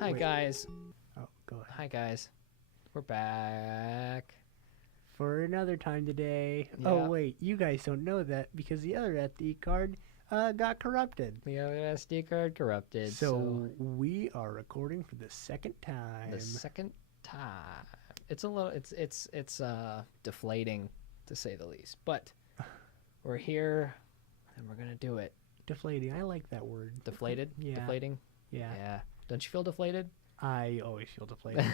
Hi, guys. Oh, go ahead. Hi, guys. We're back. For another time today. Yeah. Oh, wait. You guys don't know that because the other SD card got corrupted. The other SD card corrupted. So we are recording for the second time. The second time. It's a little. It's deflating, to say the least. But we're here, and we're gonna do it. Deflating. I like that word. Deflated. Yeah. Deflating. Yeah. Yeah. Don't you feel deflated? I always feel deflated.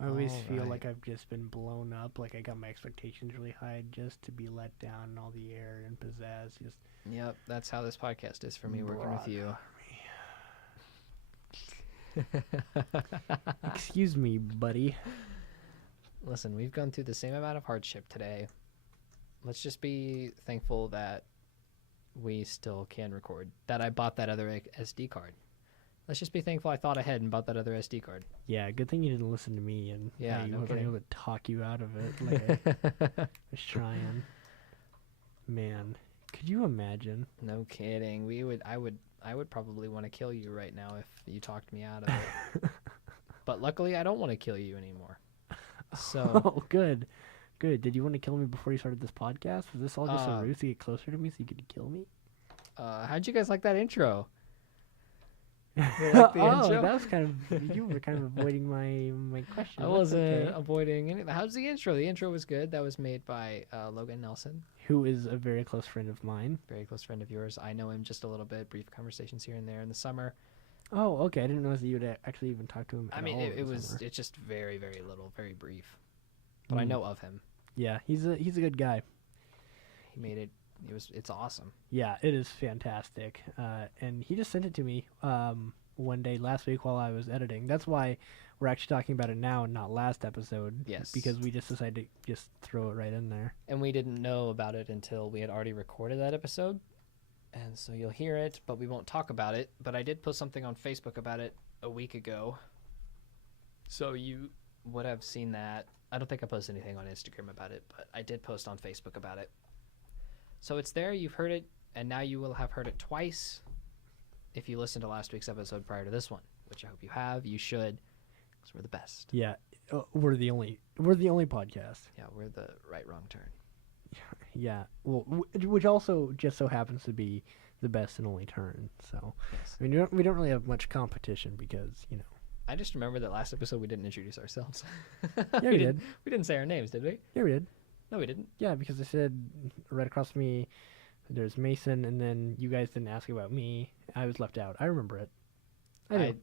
I always feel like I've just been blown up. Like I got my expectations really high just to be let down and all the air and pizzazz. Just Yep. That's how this podcast is for me, working with you. Excuse me, buddy. Listen, we've gone through the same amount of hardship today. Let's just be thankful that we still can record. That I bought that other SD card. Let's just be thankful I thought ahead and bought that other SD card. Yeah, good thing you didn't listen to me and Yeah, I no wasn't kidding. able to talk you out of it like I was trying. Man, could you imagine? No kidding. I would probably want to kill you right now if you talked me out of it. But luckily I don't want to kill you anymore. So Oh, good. Good. Did you want to kill me before you started this podcast? Was this all just a ruse to get closer to me so you could kill me? how'd you guys like that intro? You like the intro? That was kind of, you were kind of avoiding my question. I That's wasn't okay. avoiding anything. How's the intro? The intro was good. That was made by Logan Nelson, Who is a very close friend of mine. very close friend of yours. I know him just a little bit, brief conversations here and there in the summer. Oh, okay. I didn't know that you would actually even talk to him. I at mean, all it in was summer. it's just very, very little, very brief. But I Mm. know of him. Yeah, he's a good guy. He made it. It's awesome. Yeah, it is fantastic. And he just sent it to me one day last week while I was editing. That's why we're actually talking about it now and not last episode. Yes. Because we just decided to just throw it right in there. And we didn't know about it until we had already recorded that episode. And so you'll hear it, but we won't talk about it. But I did post something on Facebook about it a week ago. So you would have seen that. I don't think I posted anything on Instagram about it, but I did post on Facebook about it. So it's there. You've heard it, and now you will have heard it twice if you listened to last week's episode prior to this one, which I hope you have. You should, because we're the best. Yeah, we're the only podcast. Yeah, we're the right wrong turn. Yeah, well, which also just so happens to be the best and only turn. So Yes. I mean, we don't really have much competition because I just remember that last episode we didn't introduce ourselves. Yeah, we did. We didn't say our names, did we? Yeah, we did. No, we didn't. Yeah, because I said right across from me, there's Mason, and then you guys didn't ask about me. I was left out. I remember it. I do.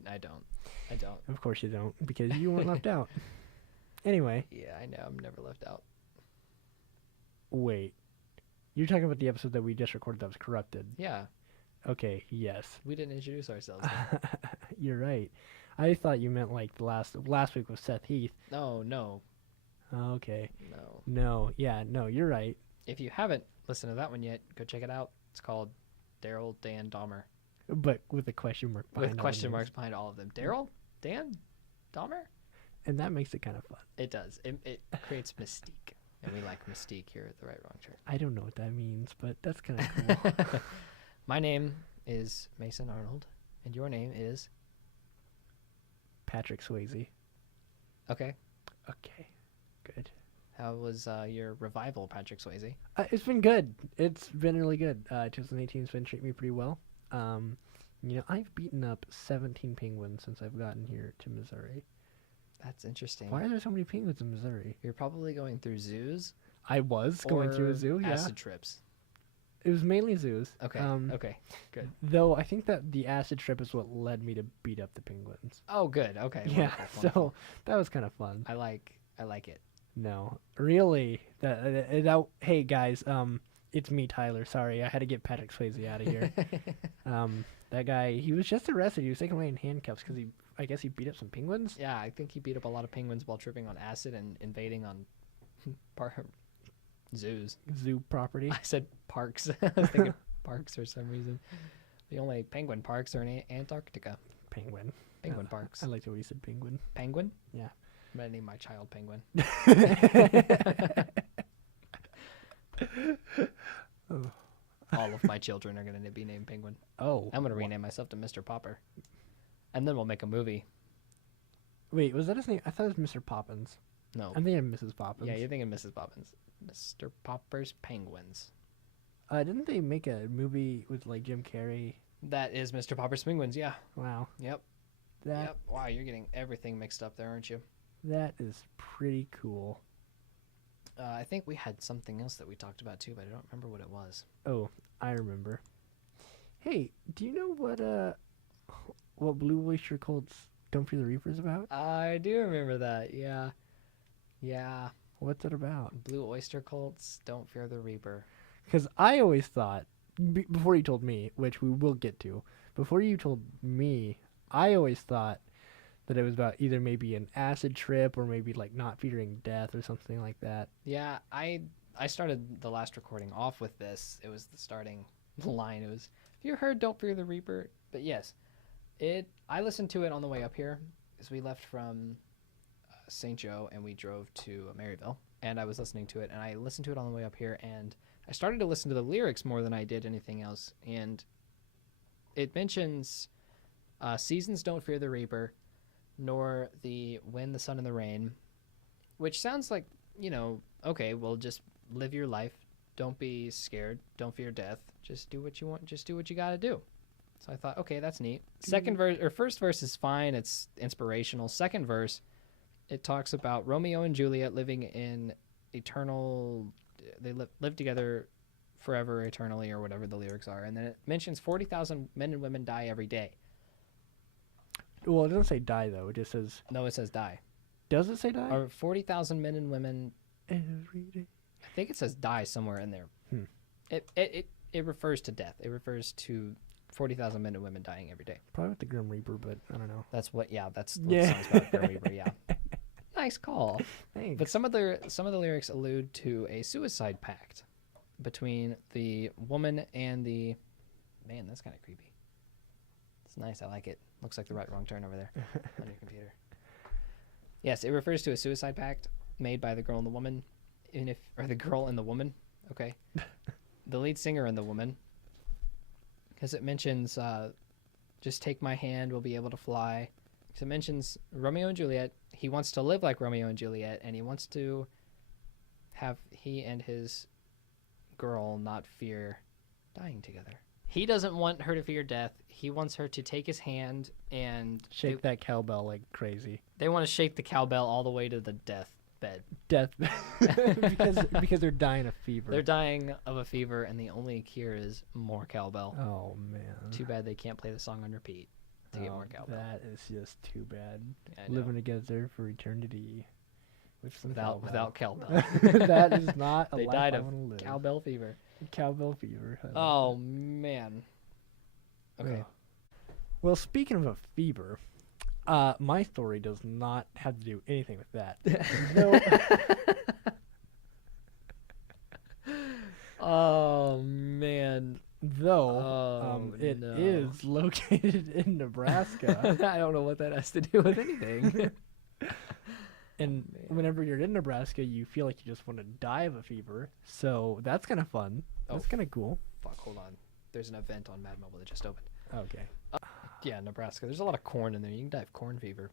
I don't. Of course you don't, because you weren't left out. Anyway, Yeah, I know. I'm never left out. wait. You're talking about the episode that we just recorded that was corrupted. Yeah, Okay, yes. we didn't introduce ourselves. You're right. I thought you meant like the last week was Seth Heath. No. Okay. No, yeah, no, you're right. If you haven't listened to that one yet, go check it out. It's called Daryl, Dan, Dahmer. But with a question mark behind With all question of marks behind all of them. Daryl? Dan? Dahmer? And that makes it kind of fun. It does. It creates mystique. And we like mystique here at the Right Wrong Turn. I don't know what that means, but that's kind of cool. My name is Mason Arnold, and your name is? Patrick Swayze. Okay. Okay, good. How was your revival, Patrick Swayze? It's been good. It's been really good. 2018's been treating me pretty well. I've beaten up 17 penguins since I've gotten here to Missouri. That's interesting. Why are there so many penguins in Missouri? You're probably going through zoos. I was going through or a zoo, yeah. acid trips. It was mainly zoos. Okay. Okay. Good. Though I think that the acid trip is what led me to beat up the penguins. Oh, good. Okay. Yeah, Wonderful, so wonderful. that was kind of fun. I like it. No, really. Hey guys, it's me, Tyler. Sorry, I had to get Patrick Swayze out of here. That guy, he was just arrested. He was taken away in handcuffs because I guess he beat up some penguins. Yeah, I think he beat up a lot of penguins while tripping on acid and invading on zoos. Zoo property. I said parks. I was thinking parks for some reason. The only penguin parks are in Antarctica. Penguin. Penguin parks. I liked the way you said penguin. Penguin? Yeah. I'm going to name my child Penguin. Oh. all of my children are going to be named Penguin. Oh. I'm going to rename myself to Mr. Popper. And then we'll make a movie. Wait, was that his name? I thought it was Mr. Poppins. No. I'm thinking of Mrs. Poppins. Yeah, you're thinking Mrs. Poppins. Mr. Popper's Penguins. Didn't they make a movie with like Jim Carrey? That is Mr. Popper's Penguins, yeah. Wow. Yep. That Yep. Wow, you're getting everything mixed up there, aren't you? that is pretty cool. I think we had something else that we talked about too, but I don't remember what it was. Oh, I remember. Hey, do you know what Blue Oyster Cult's Don't Fear the Reaper is about? I do remember that, yeah. Yeah. What's it about? Blue Oyster Cults, Don't Fear the Reaper. Because I always thought, before you told me, which we will get to, before you told me, I always thought that it was about either maybe an acid trip or maybe like not fearing death or something like that. Yeah, I started the last recording off with this. It was the starting line. It was, have you heard Don't Fear the Reaper? But yes, I listened to it on the way up here because we left from St. Joe and we drove to Maryville. And I was listening to it, and I listened to it on the way up here, and I started to listen to the lyrics more than I did anything else. And it mentions seasons don't fear the reaper, nor the wind, the sun, and the rain, which sounds like, okay, well, just live your life. Don't be scared. Don't fear death. Just do what you want. Just do what you got to do. So I thought, okay, that's neat. First verse is fine. It's inspirational. Second verse, it talks about Romeo and Juliet living in eternal, they live together forever, eternally, or whatever the lyrics are. And then it mentions 40,000 men and women die every day. Well, it doesn't say die, though. It just says... No, it says die. Does it say die? Or 40,000 men and women... Every day. I think it says die somewhere in there. It refers to death. It refers to 40,000 men and women dying every day. Probably with the Grim Reaper, but I don't know. That's what the song's about, Grim Reaper, yeah. Nice call. Thanks. But some of the lyrics allude to a suicide pact between the woman and the... Man, that's kind of creepy. It's nice. I like it. Looks like the right wrong turn over there on your computer. Yes, it refers to a suicide pact made by the girl and the woman, or the girl and the woman. Okay, the lead singer and the woman, because it mentions, "Just take my hand, we'll be able to fly." So it mentions Romeo and Juliet. He wants to live like Romeo and Juliet, and he wants to have he and his girl not fear dying together. He doesn't want her to fear death. He wants her to take his hand and... Shake that cowbell like crazy. They want to shake the cowbell all the way to the death bed. Death because they're dying of fever. They're dying of a fever, and the only cure is more cowbell. Oh, man. Too bad they can't play the song on repeat to get more cowbell. That is just too bad. I know. Living together for eternity. Without cowbell. That is not a They life died I of wanna live. cowbell fever. Cowbell fever. Oh, man. Okay. Well, speaking of a fever, my story does not have to do anything with that. No. Oh, man. Though it is located in Nebraska. I don't know what that has to do with anything. And whenever you're in Nebraska, you feel like you just want to die of a fever. So that's kind of fun. That's kind of cool. Fuck, hold on. There's an event on Mad Mobile that just opened. Okay. Yeah, Nebraska. There's a lot of corn in there. You can die of corn fever.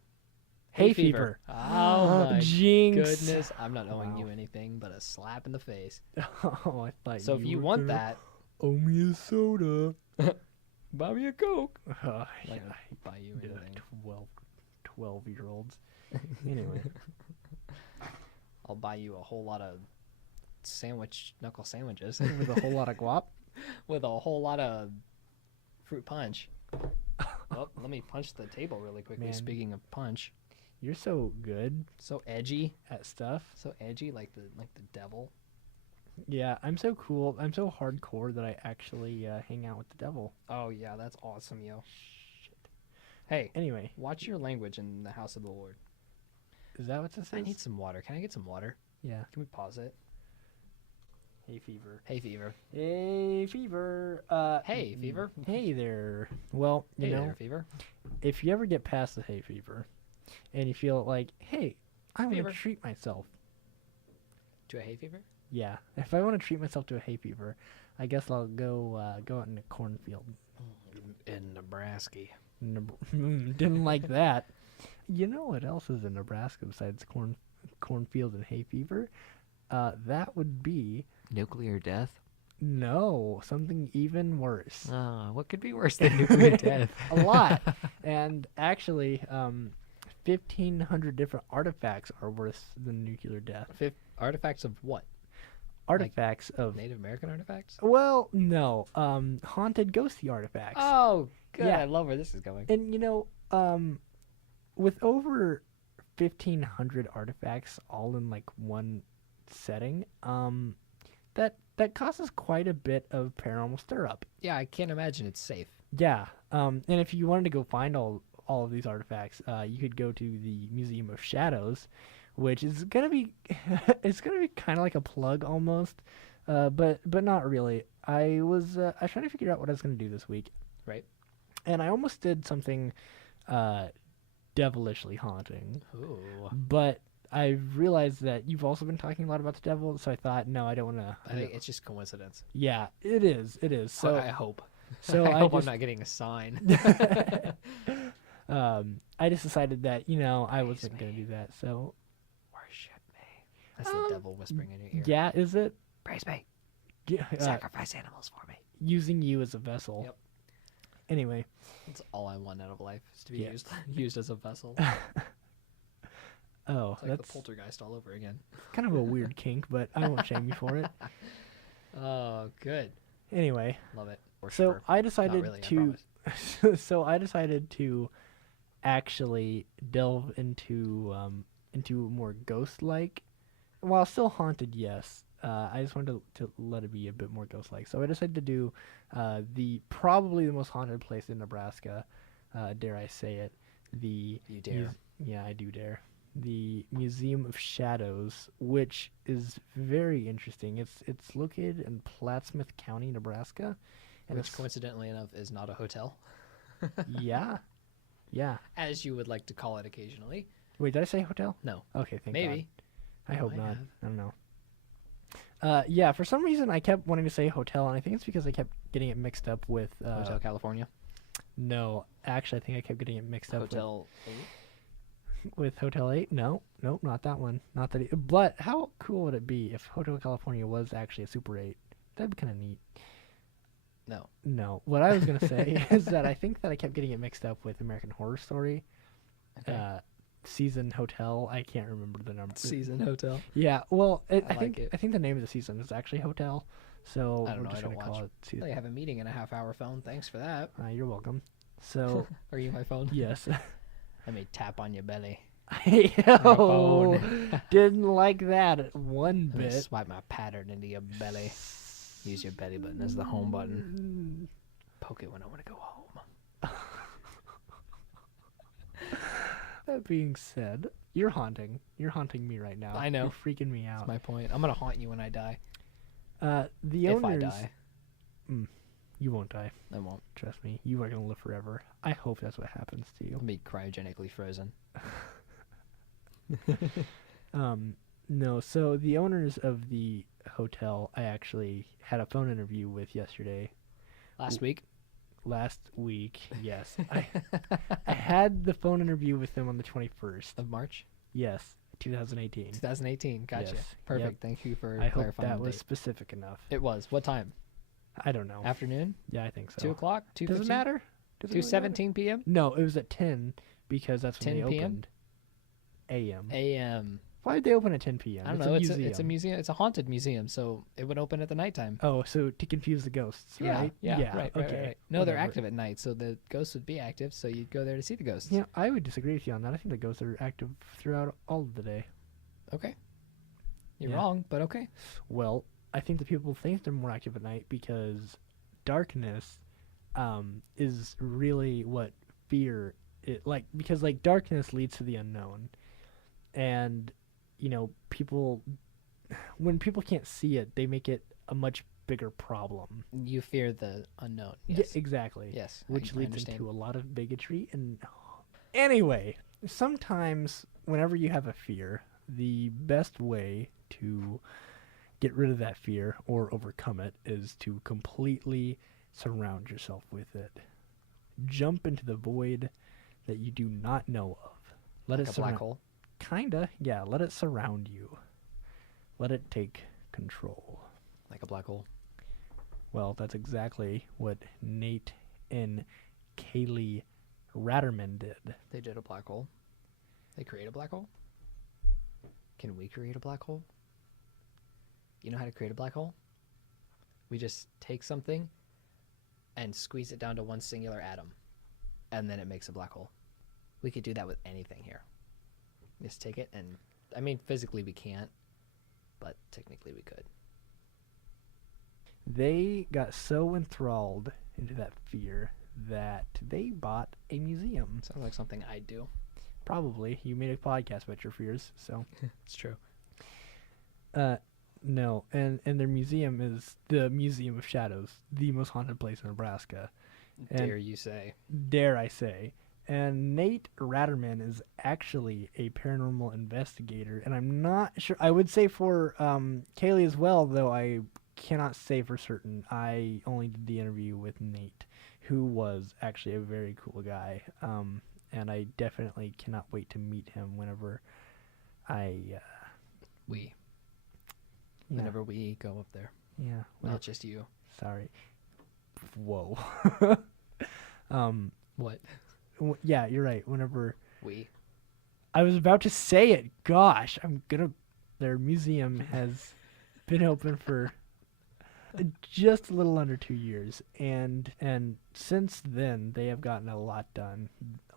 Hay fever. Oh, my Jinx. goodness. I'm not owing you anything but a slap in the face. Oh, I thought So if you want that, owe me a soda. buy me a Coke. Yeah, Buy you anything. 12-year-olds. Anyway. I'll buy you a whole lot of knuckle sandwiches. With a whole lot of guap. With a whole lot of fruit punch. Oh, let me punch the table really quickly. Man. Speaking of punch. You're so good So edgy. at stuff. So edgy like the devil. Yeah, I'm so cool. I'm so hardcore that I actually hang out with the devil. Oh yeah, that's awesome, yo. Shit. Hey, Anyway, watch your language in the house of the Lord. is that what this I is? need some water. Can I get some water? Yeah. Can we pause it? Hay fever. Hey, Fever. Hey, fever. Hey, Fever. Hey there. Well, you Hey know, there, Fever. if you ever get past the hay fever and you feel like, hey, I'm going Fever. to treat myself. To a hay fever? Yeah. If I want to treat myself to a hay fever, I guess I'll go out in a cornfield. In Nebraska. Didn't like that. You know what else is in Nebraska besides cornfields and hay fever? That would be Nuclear death? no, something even worse. What could be worse than nuclear death? A lot. And actually, 1,500 different artifacts are worse than nuclear death. Artifacts of what? Artifacts of Native American artifacts? well, no, haunted ghosty artifacts. Oh, good. Yeah. I love where this is going. And with over 1,500 artifacts all in like one setting, that causes quite a bit of paranormal stir up. Yeah, I can't imagine it's safe. Yeah. And if you wanted to go find all of these artifacts, you could go to the Museum of Shadows, which is gonna be it's gonna be kind of like a plug almost, but not really. I was trying to figure out what I was gonna do this week, Right. and I almost did something devilishly haunting, Ooh. but I realized that you've also been talking a lot about the devil, so I thought, no, I don't want to. I think it's just coincidence. Yeah, it is. It is. So I hope. So I hope just, I'm not getting a sign. I just decided that I Praise wasn't gonna me. do that. So Worship me. That's the devil whispering in your ear. yeah, is it? Praise me. Yeah, Sacrifice animals for me. using you as a vessel. Yep. Anyway, That's all I want out of life, is to be Yeah. used as a vessel. oh, It's like that's the poltergeist all over again. kind of a weird kink, but I won't shame you for it. Oh, good. Anyway, Love it. so Worshiper. I Not decided really, I to. promise. So I decided to actually delve into more ghost-like, while still haunted. Yes, I just wanted to let it be a bit more ghost-like. So I decided to do probably the most haunted place in Nebraska. Dare I say it? You dare. Yeah, I do dare. The Museum of Shadows, which is very interesting. It's located in Plattsmouth County, Nebraska, and Which it's coincidentally enough is not a hotel, yeah. as you would like to call it occasionally. Wait, did I say hotel? No. Okay, thank Maybe. God. I hope might not. have. I don't know. Yeah, for some reason I kept wanting to say hotel, and I think it's because I kept getting it mixed up with Hotel California. No, actually, I think I kept getting it mixed up Hotel. with Hotel 8. No, nope, not that one. Not that. But how cool would it be if Hotel California was actually a Super 8? That'd be kind of neat. No. No, what I was gonna say is that I think that I kept getting it mixed up with American Horror Story. Okay. Season Hotel. I can't remember the number. Season Hotel. Yeah, well, I like think it. I think the name of the season is actually Hotel. So I don't we're know, just I gonna don't call watch. it season. I have a meeting in a half-hour phone. Thanks for that. You're welcome. So Are you my phone? yes. Let me tap on your belly. Oh, phone. didn't like that one Let me bit. swipe my pattern into your belly. Use your belly button as the home button. Poke it when I want to go home. That being said, you're haunting. You're haunting me right now. I know. You're freaking me That's out. my point. I'm gonna haunt you when I die. The If owners. I die, You won't die. I won't. Trust me. You are gonna live forever. I hope that's what happens to you. I'll be cryogenically frozen. No, so the owners of the hotel I actually had a phone interview with yesterday. Last week. Last week, yes. I had the phone interview with them on the 21st. Of March. Yes, 2018. 2018. Gotcha. Yes. Perfect. Yep. Thank you for I hope clarifying that the was date. specific enough. It was. What time? I don't know. Afternoon? Yeah, I think so. 2 o'clock? 2:15? Does it matter? Does it really matter? 2:17 p.m.? No, it was at 10 because that's when 10 they p.m.? opened. A.M. A.m. Why did they open at 10 p.m.? I don't know. It's a museum. It's a haunted museum, so it would open at the nighttime. Oh, so to confuse the ghosts, right? Yeah. Right. Okay. Right. No, they're whatever. active at night, so the ghosts would be active. So you'd go there to see the ghosts. Yeah, I would disagree with you on that. I think the ghosts are active throughout all of the day. Okay. You're Yeah. wrong, but okay. Well, I think the people think they're more active at night because darkness is really what fear because darkness leads to the unknown. And people when people can't see it, they make it a much bigger problem. You fear the unknown. Yes. Yeah, exactly. Yes. Which I leads understand. into a lot of bigotry and anyway, sometimes whenever you have a fear, the best way to get rid of that fear or overcome it is to completely surround yourself with it. Jump into the void that you do not know of. Let Like it a black hole. Kinda, yeah. Let it surround you. Let it take control. Like a black hole. Well, that's exactly what Nate and Kaylee Ratterman did. They did a black hole. They create a black hole. Can we create a black hole? You know how to create a black hole? We just take something and squeeze it down to one singular atom, and then it makes a black hole. We could do that with anything here. Just take it and, I mean, physically we can't, but technically we could. They got so enthralled into that fear that they bought a museum. Sounds like something I'd do. Probably. You made a podcast about your fears, so. It's true. No, and their museum is the Museum of Shadows, the most haunted place in Nebraska. Dare you say. Dare I say. And Nate Ratterman is actually a paranormal investigator, and I'm not sure. I would say for Kaylee as well, though I cannot say for certain. I only did the interview with Nate, who was actually a very cool guy, and I definitely cannot wait to meet him whenever Whenever we go up there. Yeah. Not just you. Sorry. Whoa. What? Yeah, you're right. Whenever I was about to say it. Gosh, their museum has been open for just a little under 2 years, and since then they have gotten a lot done.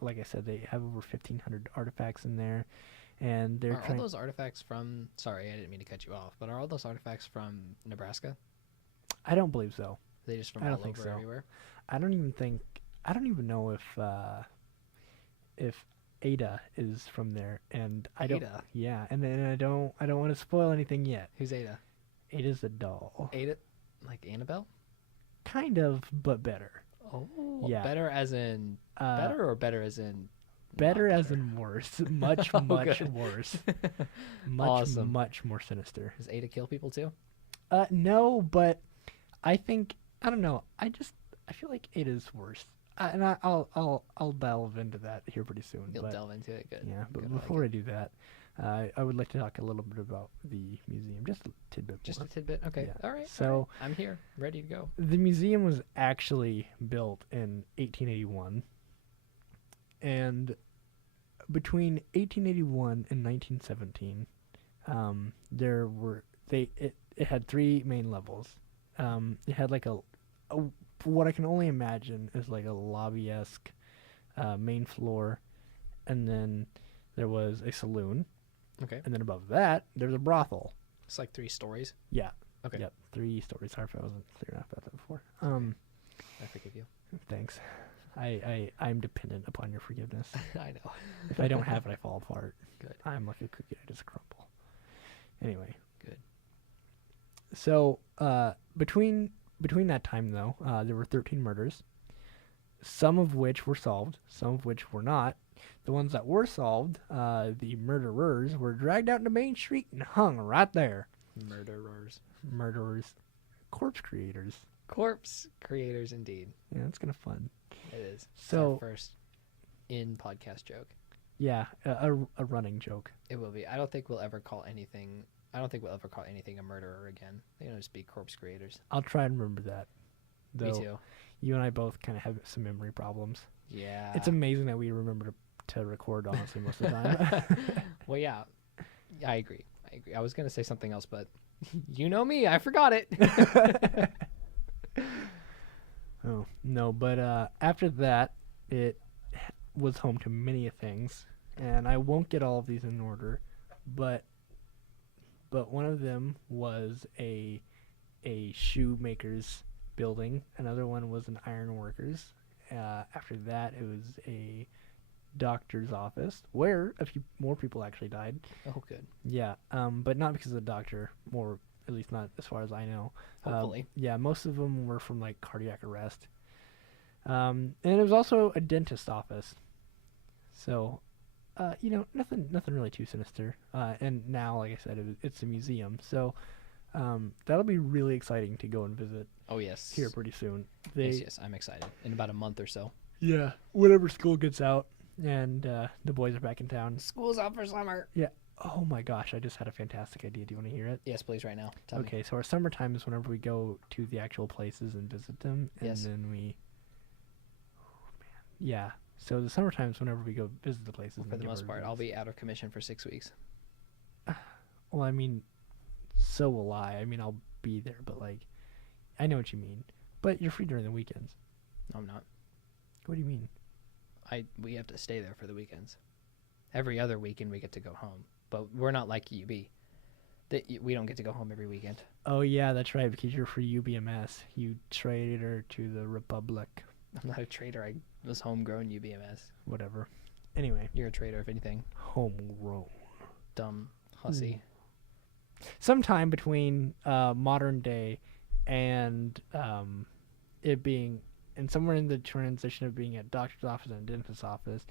Like I said, they have over 1,500 artifacts in there, and they're all those artifacts from? Sorry, I didn't mean to cut you off. But are all those artifacts from Nebraska? I don't believe so. Are they just from I don't all think over so. everywhere? I don't even know if Ada is from there, and I don't. Ada? Yeah, and then I don't want to spoil anything yet. Who's Ada? Ada's a doll. Ada, like Annabelle? Kind of, but better. Oh, yeah. Better as in better, or better as in better as in worse. Much much good. worse. Much Awesome. much more sinister. Does Ada kill people too? No, but I think I don't know. I feel like Ada's worse. And I'll delve into that here pretty soon. You'll delve into it, good. Yeah, but Good, before I do that, I would like to talk a little bit about the museum, just a tidbit. Just more. a tidbit. Okay. Yeah. All right. So all right. I'm here, ready to go. the museum was actually built in 1881, and between 1881 and 1917, it had three main levels. It had like a what I can only imagine is like a lobby-esque main floor, and then there was a saloon, Okay. and then above that there's a brothel. It's like 3 stories. Yeah. Okay. Yep. 3 stories. Sorry if I wasn't clear enough about that before. I forgive you. Thanks. I'm dependent upon your forgiveness. I know. If I don't have it, I fall apart. Good. I'm like a cookie. I just crumble. Anyway. Good. So between that time, though, there were 13 murders, some of which were solved, some of which were not. The ones that were solved, the murderers were dragged out into Main Street and hung right there. Murderers. Corpse creators. Corpse creators, indeed. Yeah, that's kind of fun. It is. It's So- our first in-podcast joke. Yeah, a running joke. It will be. I don't think we'll ever call anything a murderer again. They're going to just be corpse creators. I'll try and remember that. Me Though too. you and I both kind of have some memory problems. Yeah. It's amazing that we remember to record, honestly, most of the time. Well, yeah. I agree. I was going to say something else, but you know me. I forgot it. Oh, no, but after that, it was home to many things, and I won't get all of these in order, but one of them was a shoemaker's building. Another one was an ironworker's. After that, it was a doctor's office where a few more people actually died. Oh, good. Yeah, but not because of the doctor, or at least not as far as I know. Hopefully. Yeah, most of them were from like cardiac arrest. And it was also a dentist office. So, nothing really too sinister. And now, like I said, it's a museum. So, That'll be really exciting to go and visit Oh, yes. here pretty soon. Yes, I'm excited. In about a month or so. Yeah, whenever school gets out and the boys are back in town. School's out for summer. Yeah. Oh my gosh, I just had a fantastic idea. Do you want to hear it? Yes, please, right now. Tell me. Okay, so our summertime is whenever we go to the actual places and visit them, and Yes. then we. Oh man. Yeah. So the summertime is whenever we go visit the places. For the most part, I'll be out of commission for 6 weeks. Well, I mean, so will I. I mean, I'll be there, but like, I know what you mean. But you're free during the weekends. No, I'm not. What do you mean? We have to stay there for the weekends. Every other weekend we get to go home, but we're not like UB. We don't get to go home every weekend. Oh yeah, that's right. Because you're for UBMS, you traitor to the Republic. I'm not a traitor. I was homegrown UBMS. Whatever. Anyway, You're a traitor, if anything. homegrown. Dumb hussy. Sometime between modern day and it being, and somewhere in the transition of being a doctor's office and a dentist's office,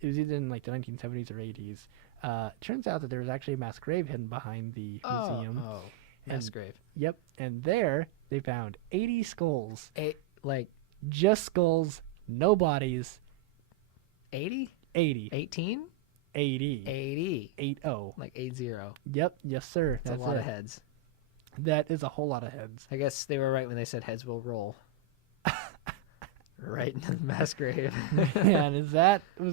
it was either in like the 1970s or 80s. Turns out that there was actually a mass grave hidden behind the museum. Oh, mass grave. Yep, and there they found 80 skulls. Like Just skulls, no bodies. 80? 80. 18? 80. 80. 80. Like 80. Yep, yes sir. That's a lot of heads. That is a whole lot of heads. I guess they were right when they said heads will roll. Right in the mass grave. Man, was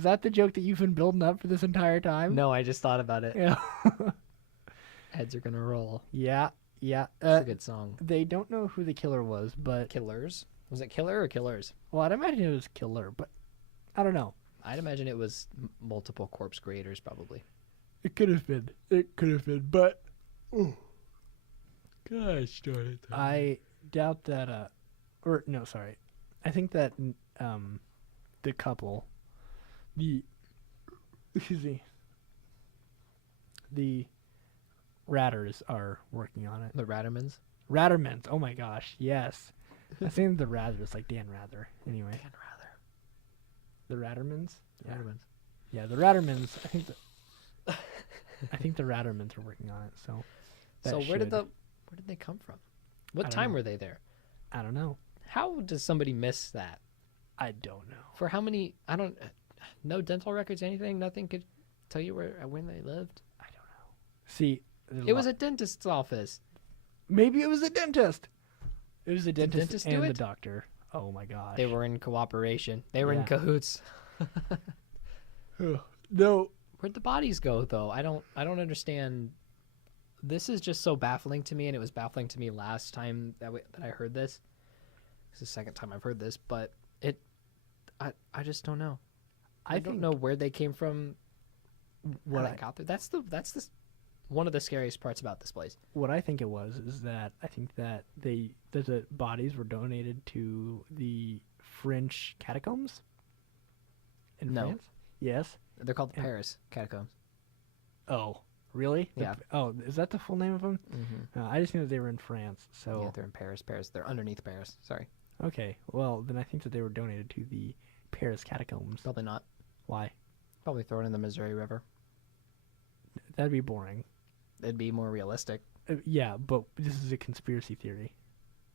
that the joke that you've been building up for this entire time? No, I just thought about it. Yeah. Heads are gonna roll. Yeah. It's a good song. They don't know who the killer was, but Killers? Was it Killer or Killers? well, I'd imagine it was Killer, but I don't know. I'd imagine it was multiple corpse creators, probably. It could have been. But oh, gosh darn it! I doubt that. Or no, sorry. I think that the couple, excuse me, the Ratters are working on it. The Rattermans? Rattermans. Oh my gosh, yes. I think the Rathers, like Dan Rather. Anyway. Dan Rather. The Rattermans? The Rattermans. Yeah, the Rattermans. I think the Rattermans are working on it. So where did they come from? What time were they there? I don't know. How does somebody miss that? I don't know. For how many? I don't. No dental records, anything. Nothing could tell you when they lived. I don't know. See, it was a dentist's office. Maybe it was a dentist. It was a Did the dentist dentist do and the it? doctor. Oh my gosh. They were in cooperation. They were in Yeah. cahoots. No. Where'd the bodies go, though? I don't understand. This is just so baffling to me, and it was baffling to me last time that I heard this. It's the second time I've heard this, but I just don't know. I don't know where they came from. When I got there, that's one of the scariest parts about this place. What I think it was is that I think that the bodies were donated to the French catacombs in No. France. Yes. They're called the Paris catacombs. Oh, really? Yeah. Oh, is that the full name of them? Mm-hmm. I just knew that they were in France. So Yeah, they're in Paris. They're underneath Paris. Sorry. okay. Well, then I think that they were donated to the Paris catacombs. Probably not. Why? Probably thrown in the Missouri River. That'd be boring. It'd be more realistic. Yeah, but this is a conspiracy theory.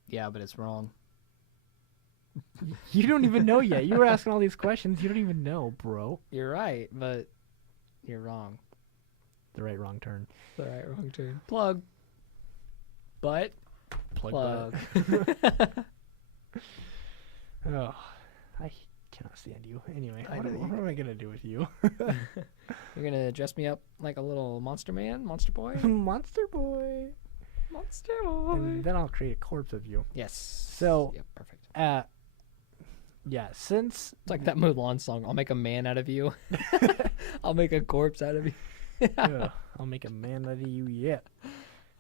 Yeah, but it's wrong. You don't even know yet. You were asking all these questions. You don't even know, bro. You're right, but you're wrong. The right, wrong turn. The right, wrong turn. Plug. But. Plug. Oh, I cannot stand you. Anyway, I what know you am I gonna do with you? You're gonna dress me up like a little monster man, monster boy, Monster boy. monster boy. And then I'll create a corpse of you. Yes. So- Yep, perfect. Yeah, since It's like that Mulan song. I'll make a man out of you. I'll make a corpse out of you. I'll make a man out of you yet.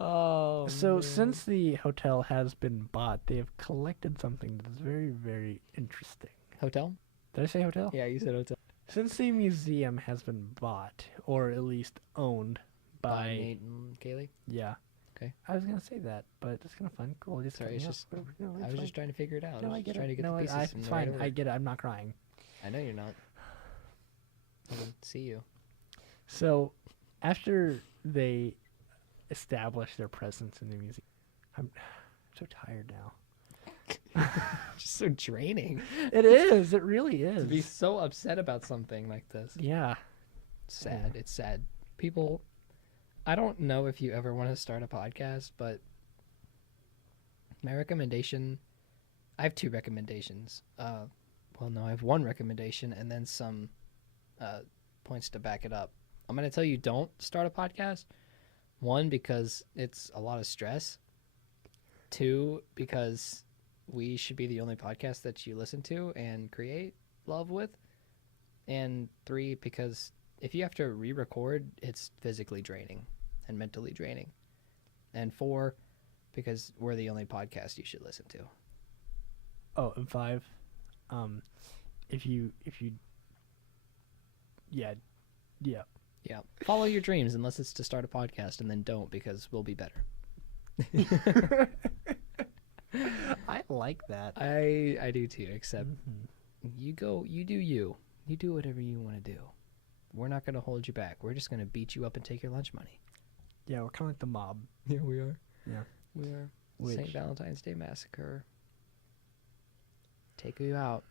Oh. So man. since the hotel has been bought, they have collected something that's very, very interesting. Hotel? Did I say hotel? Yeah, you said hotel. Since the museum has been bought, or at least owned By by, Nate and Kaylee. yeah. Okay. I was gonna say that, but it's kind of fun. Cool. Just Sorry, cut it's me off. just- No, I it's was fine. just trying to figure it out. No, I I was get trying it. to get No, the pieces in it's the fine. right order. I get it. I'm not crying. I know you're not. I can see you. So, after they establish their presence in the museum. I'm so tired now. Just so draining. It is. It really is. To be so upset about something like this. Yeah. Sad. It's sad. People, I don't know if you ever want to start a podcast, but my recommendation, I have 2 recommendations. Well, no, I have 1 recommendation and then some points to back it up. I'm going to tell you don't start a podcast. 1, because it's a lot of stress. 2, because we should be the only podcast that you listen to and create love with. And 3, because if you have to re-record, it's physically draining and mentally draining. And 4, because we're the only podcast you should listen to. Oh, and 5, if you, yeah. Yeah. Follow your dreams unless it's to start a podcast, and then don't, because we'll be better. I like that. I do too, except you do you. You do whatever you want to do. We're not going to hold you back. We're just going to beat you up and take your lunch money. Yeah, we're kind of like the mob. Yeah, we are. Yeah. We are. St. Valentine's Day Massacre. Take you out.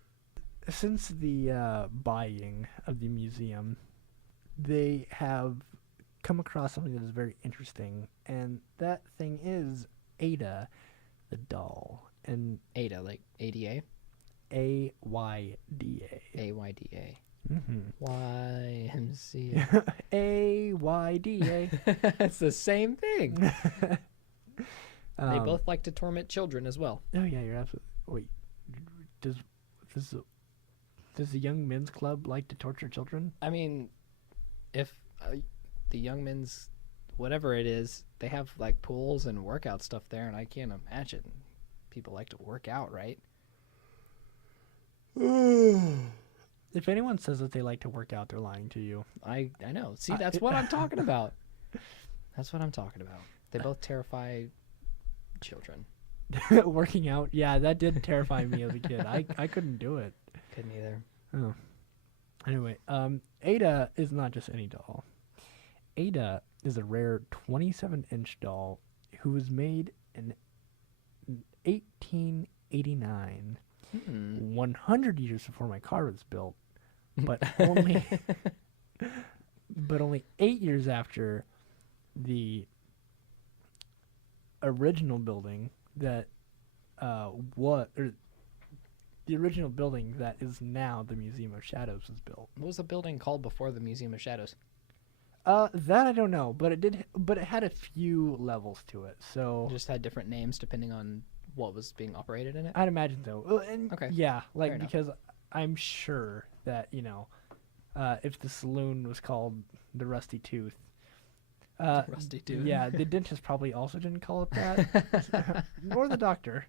Since the buying of the museum, they have come across something that is very interesting, and that thing is Ada, the doll. And Ada, like ADA? AYDA. AYDA. Mm-hmm. YMCA. AYDA. It's the same thing. They Um, both like to torment children as well. Oh yeah, you're absolutely. Wait, does the Young Men's Club like to torture children? I mean, if the Young Men's, whatever it is, they have like pools and workout stuff there, and I can't imagine people like to work out, right? If anyone says that they like to work out, they're lying to you. I know. See, that's what I'm talking about. That's what I'm talking about. They both terrify children. Working out, yeah, that did terrify me as a kid. I couldn't do it. Couldn't either. Oh. Anyway, Ada is not just any doll. Ada is a rare 27-inch doll who was made in 1889, 100 years before my car was built, but only 8 years after the original building that the original building that is now the Museum of Shadows was built. What was the building called before the Museum of Shadows? That I don't know, but it had a few levels to it. So It just had different names depending on what was being operated in it. I'd imagine so. Well, and Okay. yeah, like Fair enough. because I'm sure that if the saloon was called the Rusty Tooth, Rusty Tooth. yeah, the dentist probably also didn't call it that, nor the doctor.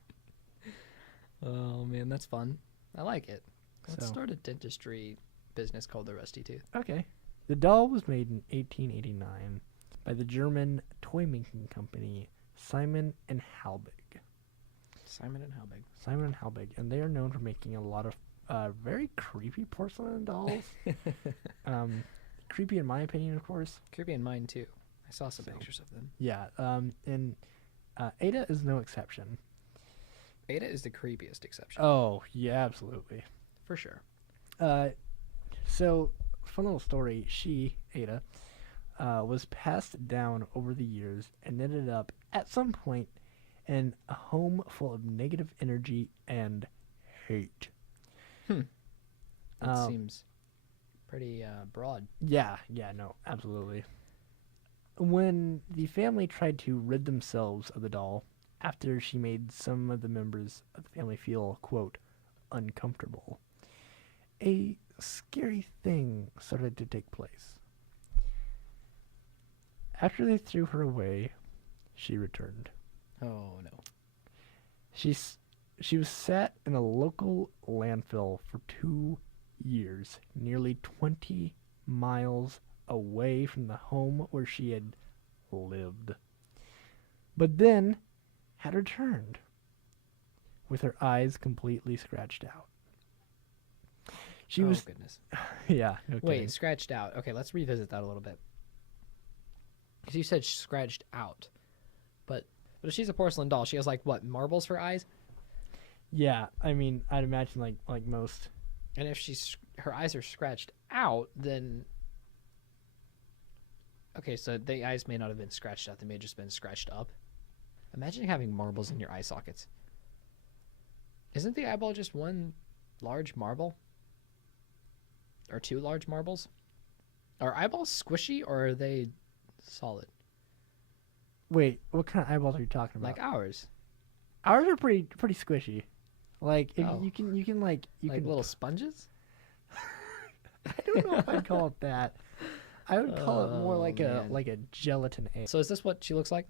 Oh man, that's fun. I like it. Let's So- start a dentistry business called the Rusty Tooth. Okay. The doll was made in 1889 by the German toy-making company Simon and Halbig. Simon and Halbig. Simon and Halbig, and they are known for making a lot of very creepy porcelain dolls. Creepy in my opinion, of course. Creepy in mine too. I saw some So- pictures of them. Yeah, and Ada is no exception. Ada is the creepiest exception. Oh, yeah, absolutely. For sure. So, fun little story. She, Ada, was passed down over the years and ended up, at some point, in a home full of negative energy and hate. That seems pretty broad. Yeah, no, absolutely. When the family tried to rid themselves of the doll after she made some of the members of the family feel, quote, uncomfortable, a scary thing started to take place. After they threw her away, she returned. Oh no. She was sat in a local landfill for 2 years, nearly 20 miles away from the home where she had lived. But then had returned with her eyes completely scratched out. She was goodness. yeah, no kidding. Wait, scratched out. Okay, let's revisit that a little bit. Because you said scratched out. But if she's a porcelain doll, she has, like, what, marbles for eyes? Yeah, I mean, I'd imagine like most. And if her eyes are scratched out, then... Okay, so the eyes may not have been scratched out. They may have just been scratched up. Imagine having marbles in your eye sockets. Isn't the eyeball just one large marble? Or two large marbles? Are eyeballs squishy or are they solid? Wait, what kind of eyeballs are you talking about? Like ours. Ours are pretty squishy. Like if Oh. you can Like can little sponges? I don't know if I'd call it that. I would call it more Oh, like man. a gelatin egg. So is this what she looks like?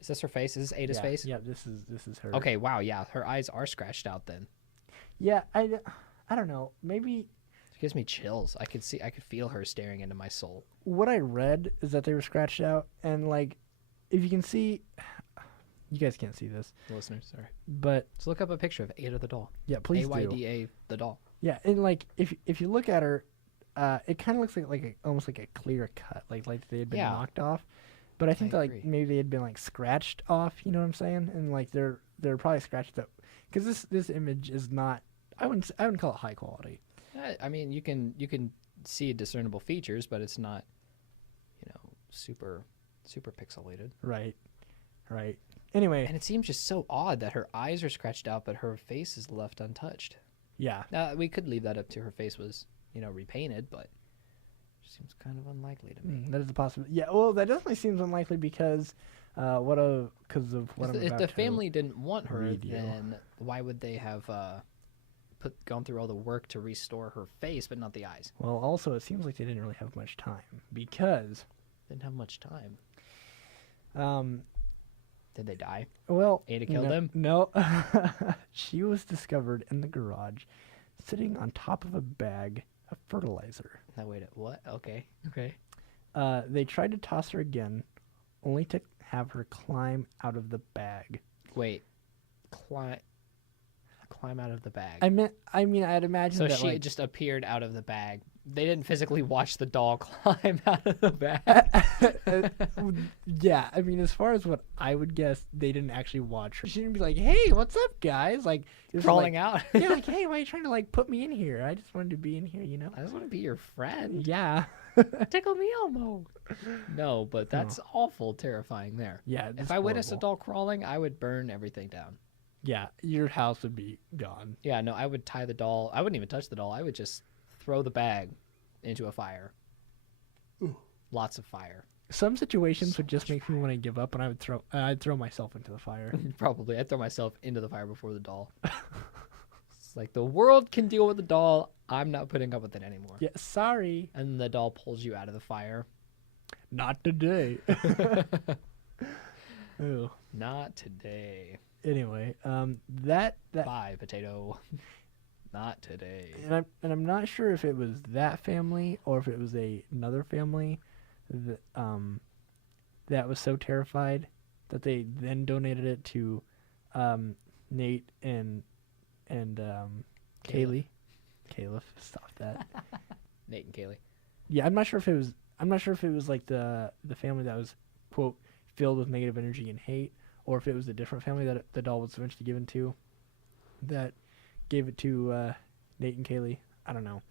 Is this her face? Is this Ada's face? Yeah, this is her. Okay, wow, yeah. Her eyes are scratched out then. Yeah, I don't know. Maybe It gives me chills. I could feel her staring into my soul. what I read is that they were scratched out, and like, if you can see, you guys can't see this, Listeners, sorry. but Let's look up a picture of Ada the doll. yeah, please do. AYDA the doll. Yeah, and like if you look at her, it kind of looks like almost like a clear cut, like they had been Yeah. knocked off. But I think that agree. like maybe they had been like scratched off. You know what I'm saying? And like they're probably scratched up because this image is not. I wouldn't call it high quality. I mean, you can see discernible features, but it's not, super pixelated. Right. Right. Anyway, And it seems just so odd that her eyes are scratched out, but her face is left untouched. yeah. Now, we could leave that up to her face was, repainted, but it seems kind of unlikely to me. That is a possibility. Yeah, well, that definitely seems unlikely because of what I'm If about the to family didn't want her, read you. then why would they have gone through all the work to restore her face, but not the eyes? Well, also it seems like they didn't really have much time because Didn't have much time. um Did they die? well Ada killed them? No. She was discovered in the garage sitting on top of a bag of fertilizer. No, wait, what? Okay. Okay. They tried to toss her again, only to have her climb out of the bag. Wait. Climb out of the bag. I mean, I'd imagine So that she like, just appeared out of the bag. They didn't physically watch the doll climb out of the bag. yeah, I mean, as far as what I would guess, they didn't actually watch her. She didn't be like, "Hey, what's up, guys?" Like it was Crawling like, out. yeah, like, "Hey, why are you trying to like put me in here? I just wanted to be in here, you know." I just want to be your friend. Yeah, Tickle me, Elmo. No, but that's awful terrifying there. yeah. If it's I witnessed a horrible. doll crawling, I would burn everything down. Yeah, your house would be gone. Yeah, no, I would tie the doll. I wouldn't even touch the doll. I would just throw the bag into a fire. Lots of fire. Some situations So would just much make me want to give up, and I'd throw myself into the fire. Probably. I'd throw myself into the fire before the doll. It's like the world can deal with the doll. I'm not putting up with it anymore. Yeah, sorry, And the doll pulls you out of the fire. not today. Ooh. Not today. Anyway, that Bye, potato. Not today. and I'm not sure if it was that family or if it was another family that that was so terrified that they then donated it to Nate and Kaylee. Caliph, stop that. Nate and Kaylee. Yeah, I'm not sure if it was like the family that was quote filled with negative energy and hate, or if it was a different family that the doll was eventually given to that gave it to Nate and Kaylee. I don't know,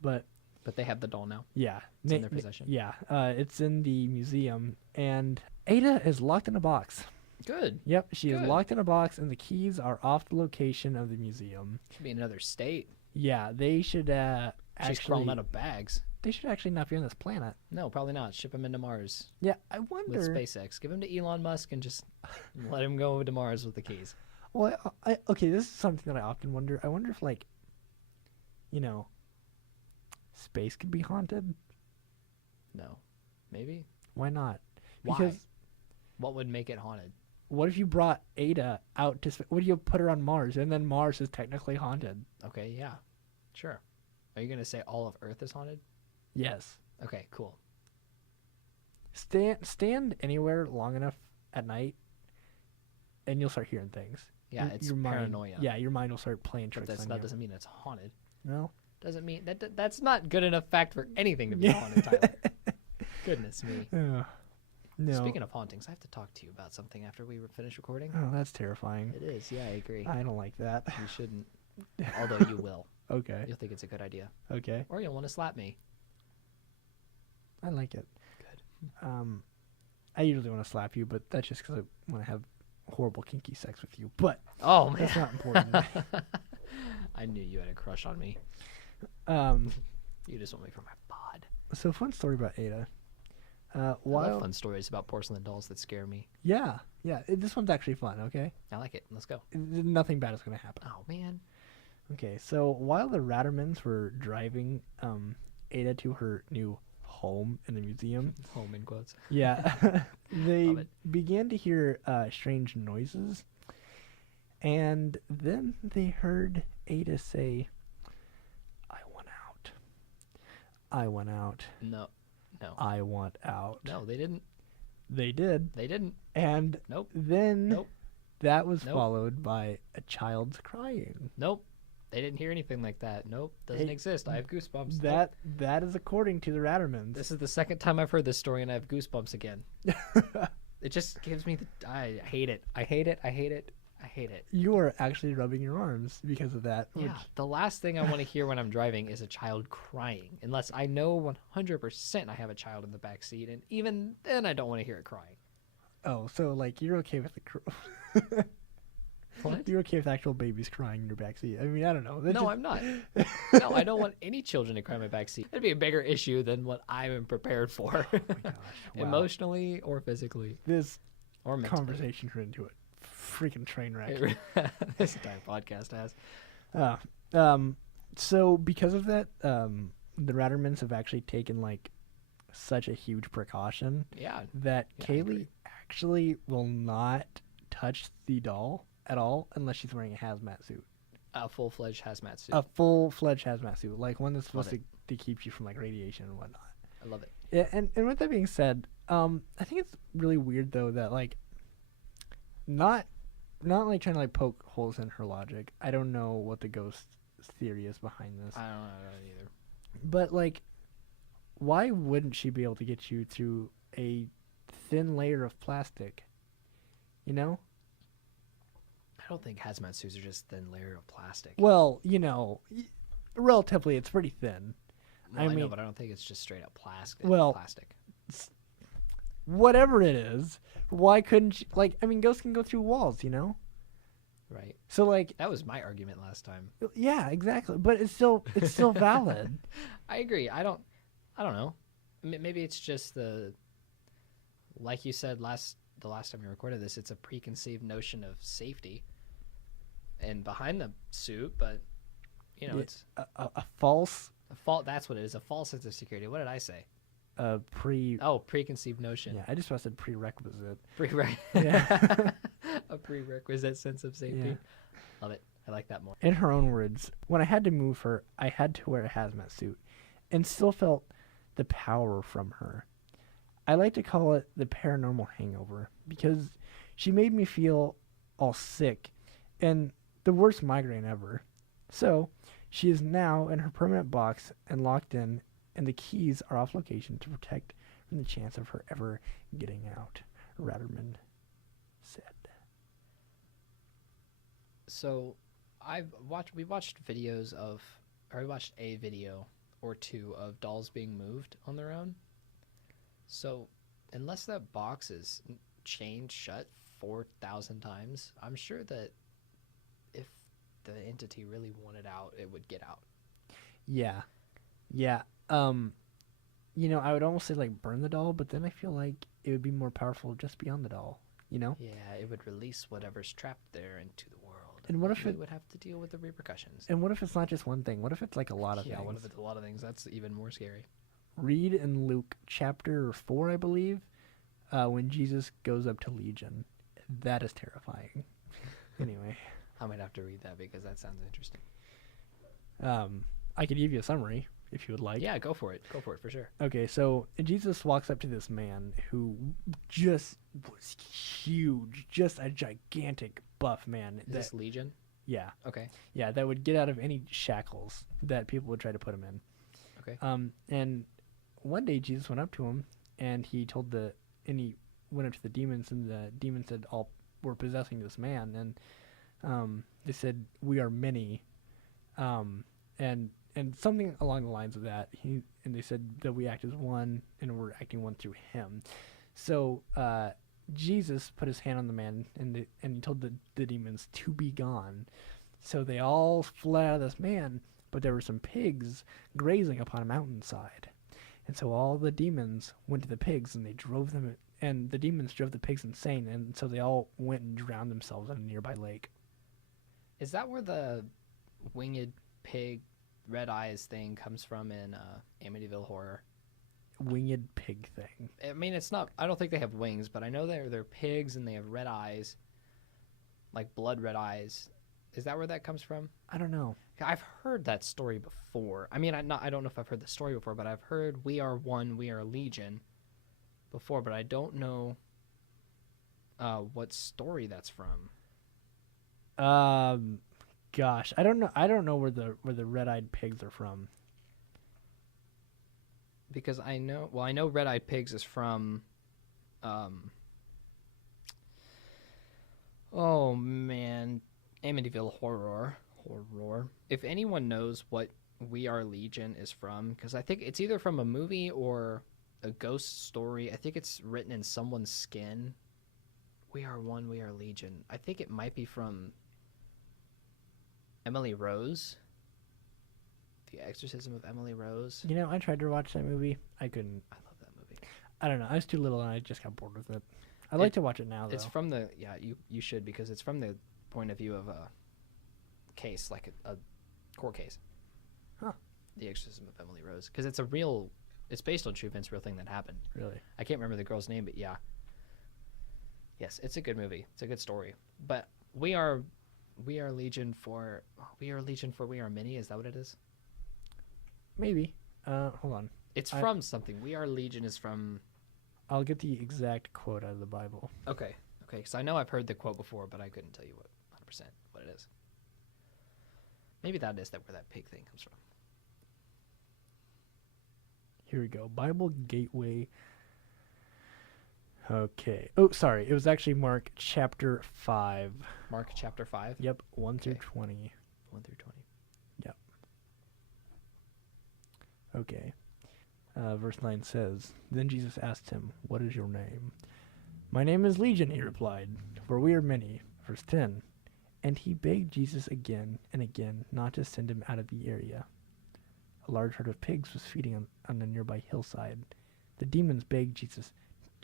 but But they have the doll now. yeah, It's in their possession. Yeah, it's in the museum, and Ada is locked in a box. Good. Yep, she is Good. locked in a box, and the keys are off the location of the museum. Should be in another state. Yeah, they should She's crawling out of bags. They should actually not be on this planet. No, probably not. Ship him into Mars Yeah, I with wonder. SpaceX. Give him to Elon Musk and just let him go to Mars with the keys. Well, okay, this is something that I often wonder. I wonder if, like, space could be haunted. No. Maybe? Why not? Why? Because What would make it haunted? what if you brought Ada out to space? What if you put her on Mars, and then Mars is technically haunted? Okay, yeah. Sure. Are you going to say all of Earth is haunted? Yes. Okay, cool. Stand anywhere long enough at night, and you'll start hearing things. Yeah, it's your mind, paranoia. Yeah, your mind will start playing But tricks on that you. doesn't mean it's haunted. No. Doesn't mean that's not good enough fact for anything to be haunted, Tyler. Goodness me. Ugh. No. Speaking of hauntings, I have to talk to you about something after we finish recording. Oh, that's terrifying. It is, yeah, I agree. I don't like that. You shouldn't. Although you will. Okay. You'll think it's a good idea. Okay. Or you'll want to slap me. I like it. Good. I usually want to slap you, but that's just because I want to have horrible kinky sex with you. But Oh, man. that's not important. I knew you had a crush on me. You just want me for my pod. So fun story about Ada. I love fun stories about porcelain dolls that scare me. Yeah. This one's actually fun. Okay. I like it. Let's go. Nothing bad is going to happen. Oh, man. Okay. So while the Rattermans were driving Ada to her new home in the museum, Home in quotes. yeah, they Love it. began to hear strange noises, and then they heard Ada say, "I want out. I want out. No. I want out." No, they didn't. They did. They didn't. And Nope. then Nope. that was Nope. followed by a child's crying. Nope. They didn't hear anything like that. Nope. Doesn't Hey, exist. I have goosebumps. Nope. That is according to the Rattermans. This is the second time I've heard this story and I have goosebumps again. It just gives me I hate it. I hate it. I hate it. I hate it. You are actually rubbing your arms because of that. Yeah. The last thing I want to hear when I'm driving is a child crying, unless I know 100% I have a child in the back seat, and even then I don't want to hear it crying. Oh, so like you're okay with the What? You're okay with actual babies crying in your backseat? I mean, I don't know. No, I'm not. No, I don't want any children to cry in my back seat. It'd be a bigger issue than what I am prepared for, Oh my gosh! Wow. emotionally or physically This or mentally. conversation turned into a freaking train wreck. This entire podcast has. So because of that, the Rattermans have actually taken like such a huge precaution Yeah. that Yeah, I Kaylee agree. actually will not touch the doll at all unless she's wearing a hazmat suit. A full-fledged hazmat suit. A full-fledged hazmat suit, like one that's Love supposed to keep you from like radiation and whatnot. I love it. Yeah, and with that being said, I think it's really weird though that like not like trying to like poke holes in her logic. I don't know what the ghost theory is behind this. I don't know that either. But like why wouldn't she be able to get you through a thin layer of plastic? You know? I don't think hazmat suits are just thin layer of plastic. Well, you know, relatively it's pretty thin. No, I I know, mean- but I don't think it's just straight up plastic. Well- plastic. Whatever it is, why couldn't she, like I mean ghosts can go through walls, you know? Right. So like That was my argument last time. yeah, exactly. But it's still valid. I agree. I don't know. Maybe it's just like you said the last time you recorded this, it's a preconceived notion of safety and behind the suit, but you know, Yeah, it's a false a fault. That's what it is. A false sense of security. What did I say? pre Oh, preconceived notion. yeah, I just said prerequisite. Yeah. A prerequisite sense of safety. Yeah. Love it. I like that more. In her own words, when I had to move her, I had to wear a hazmat suit and still felt the power from her. I like to call it the paranormal hangover because she made me feel all sick and the worst migraine ever. So, she is now in her permanent box and locked in, and the keys are off location to protect from the chance of her ever getting out, Ratterman said. So, we watched a video or two of dolls being moved on their own. So, unless that box is chained shut 4,000 times, I'm sure that if the entity really wanted out, it would get out. Yeah. You know, I would almost say like burn the doll, but then I feel like it would be more powerful just beyond the doll, you know? Yeah, it would release whatever's trapped there into the world. And what if we it- would have to deal with the repercussions? And what if it's not just one thing? What if it's like a lot of Yeah, things? what if it's a lot of things? That's even more scary. Read in Luke chapter 4, I believe, when Jesus goes up to Legion. That is terrifying. Anyway, I might have to read that because that sounds interesting. I could give you a summary if you would like. Yeah, go for it. Go for it for sure. Okay, so Jesus walks up to this man who just was huge, just a gigantic buff man. Is this Legion? Yeah, Okay. yeah, that would get out of any shackles that people would try to put him in. Okay. And one day Jesus went up to him and he told went up to the demons, and the demons said all were possessing this man, and they said, "We are many," and something along the lines of that. And they said that we act as one, and we're acting one through him. So Jesus put his hand on the man, and he told the demons to be gone. So they all fled out of this man, but there were some pigs grazing upon a mountainside. And so all the demons went to the pigs, and they drove them, and the demons drove the pigs insane, and so they all went and drowned themselves in a nearby lake. Is that where the winged pig, red eyes thing comes from in Amityville Horror? Winged pig thing. I mean, it's not. I don't think they have wings, but I know they're pigs and they have red eyes, like blood red eyes. Is that where that comes from? I don't know. I've heard that story before. I mean, I don't know if I've heard the story before, but I've heard "We are one, we are legion" before, but I don't know what story that's from. Gosh, I don't know. I don't know where the red-eyed pigs are from. Because I know red-eyed pigs is from oh man, Amityville Horror. If anyone knows what We Are Legion is from, because I think it's either from a movie or a ghost story. I think it's written in someone's skin. We are one, we are legion. I think it might be from Emily Rose. The Exorcism of Emily Rose. You know, I tried to watch that movie. I couldn't. I love that movie. I don't know. I was too little, and I just got bored with it. I'd like to watch it now, though. It's from the you should, because it's from the point of view of a case, like a court case. Huh. The Exorcism of Emily Rose, because it's based on true events, real thing that happened. Really? I can't remember the girl's name, but yeah. Yes, it's a good movie. It's a good story. But we are legion for we are many. Is that what it is? Maybe. Hold on. It's from something. We Are Legion is from... I'll get the exact quote out of the Bible. Okay. Because I know I've heard the quote before, but I couldn't tell you 100% what it is. Maybe that is where that pig thing comes from. Here we go. Bible Gateway. Okay. Oh, sorry. It was actually Mark chapter 5. Mark chapter 5? Yep. 1 through 20. 1 through 20. Yep. Okay. Verse 9 says, Then Jesus asked him, What is your name? My name is Legion, he replied, for we are many. Verse 10. And he begged Jesus again and again not to send him out of the area. A large herd of pigs was feeding on a nearby hillside. The demons begged Jesus,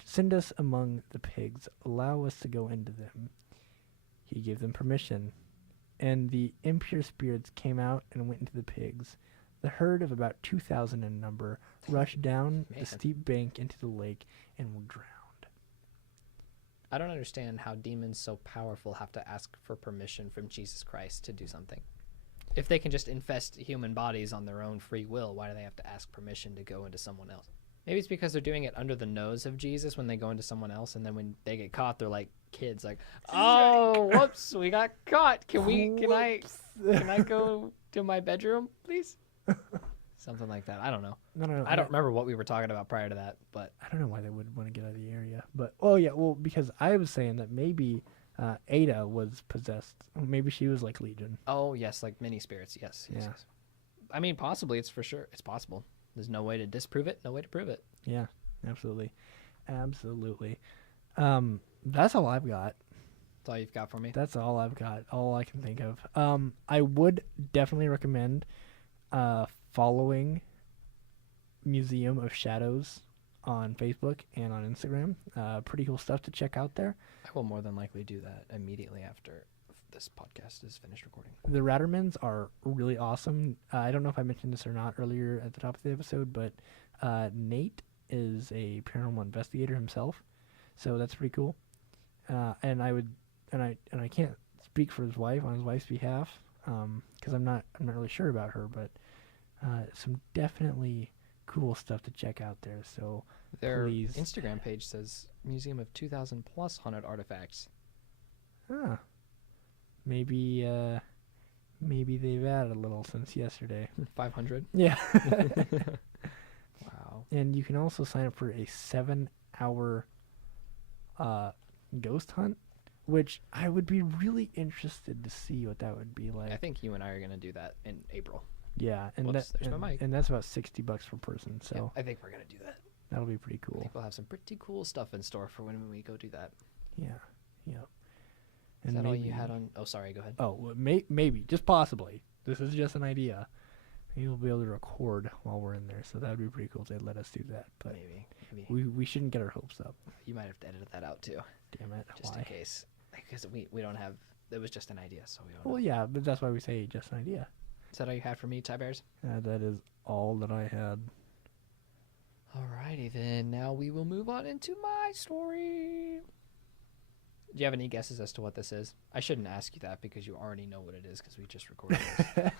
Send us among the pigs. Allow us to go into them. He gave them permission, and the impure spirits came out and went into the pigs. The herd, of about 2,000 in number, rushed down the steep bank into the lake and were drowned. I don't understand how demons so powerful have to ask for permission from Jesus Christ to do something. If they can just infest human bodies on their own free will, why do they have to ask permission to go into someone else? Maybe it's because they're doing it under the nose of Jesus when they go into someone else, and then when they get caught, they're like kids, like, "Oh, whoops, we got caught. Can I go to my bedroom, please?" Something like that. I don't know. No. I don't remember what we were talking about prior to that, but I don't know why they would want to get out of the area. But because I was saying that maybe Ada was possessed. Maybe she was like Legion. Oh yes, like mini spirits. Yes. I mean, possibly. It's for sure. It's possible. There's no way to disprove it. No way to prove it. Yeah, absolutely. That's all I've got. That's all you've got for me? That's all I've got. All I can think of. I would definitely recommend following Museum of Shadows on Facebook and on Instagram. Pretty cool stuff to check out there. I will more than likely do that immediately after this podcast is finished recording. The Rattermans are really awesome. I don't know if I mentioned this or not earlier at the top of the episode, but Nate is a paranormal investigator himself, so that's pretty cool. And I can't speak for his wife on his wife's behalf because I'm not really sure about her, but some definitely cool stuff to check out there. So their please. Instagram page says Museum of 2,000 plus haunted artifacts. Maybe they've added a little since yesterday. 500? Yeah. Wow. And you can also sign up for a 7-hour ghost hunt, which I would be really interested to see what that would be like. I think you and I are gonna do that in April. Yeah, and Whoops, there's my mic. and that's about $60 per person. So Yeah, I think we're gonna do that. that'll be pretty I cool. think we'll have some pretty cool stuff in store for when we go do that. Yeah, yeah. Is that all you had on? Oh, sorry. Go ahead. Oh, well, maybe, just possibly. This is just an idea. Maybe we'll be able to record while we're in there, so that would be pretty cool if they let us do that. But Maybe we shouldn't get our hopes up. you might have to edit that out too, Damn it! just Why? in case, because we don't have. It was just an idea, so we don't. Well, know. yeah, but that's why we say just an idea. Is that all you had for me, Ty Bears? That is all that I had. Alrighty then. Now we will move on into my story. Do you have any guesses as to what this is? I shouldn't ask you that because you already know what it is because we just recorded this.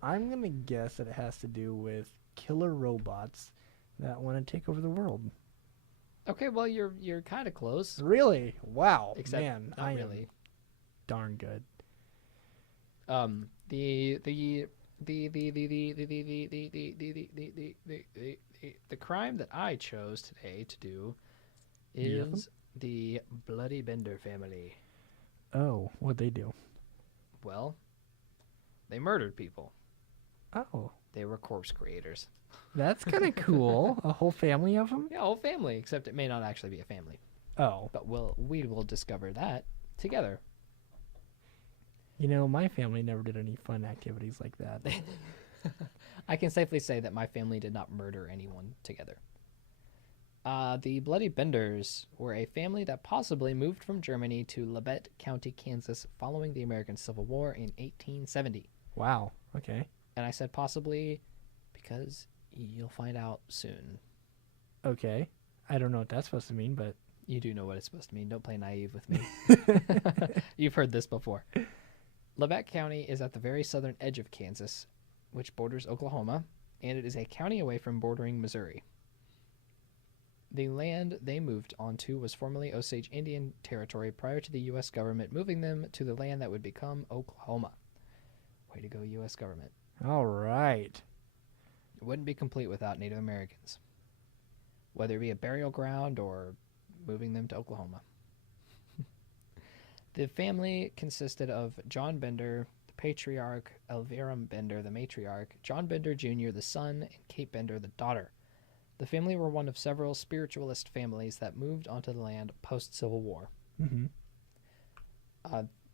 I'm gonna guess that it has to do with killer robots that want to take over the world. Okay, well you're kind of close. Really? Wow. Except Man, not I really. am darn good. The crime that I chose today to do is the Bloody Bender family. Oh, what'd they do? Well, they murdered people. Oh, They were corpse creators. that's kind of cool. A whole family of them? Yeah, whole family, except it may not actually be a family. Oh. But we will discover that together. You know, my family never did any fun activities like that. I can safely say that my family did not murder anyone together. The Bloody Benders were a family that possibly moved from Germany to Labette County, Kansas, following the American Civil War in 1870. Wow. Okay. And I said possibly because you'll find out soon. Okay. I don't know what that's supposed to mean, but You do know what it's supposed to mean. Don't play naive with me. You've heard this before. Labette County is at the very southern edge of Kansas, which borders Oklahoma, and it is a county away from bordering Missouri. The land they moved onto was formerly Osage Indian territory prior to the U.S. government moving them to the land that would become Oklahoma. Way to go, U.S. government. all right. It wouldn't be complete without Native Americans, whether it be a burial ground or moving them to Oklahoma. The family consisted of John Bender, the patriarch, Elvira Bender, the matriarch, John Bender Jr., the son, and Kate Bender, the daughter. The family were one of several spiritualist families that moved onto the land post-Civil War. Mm-hmm.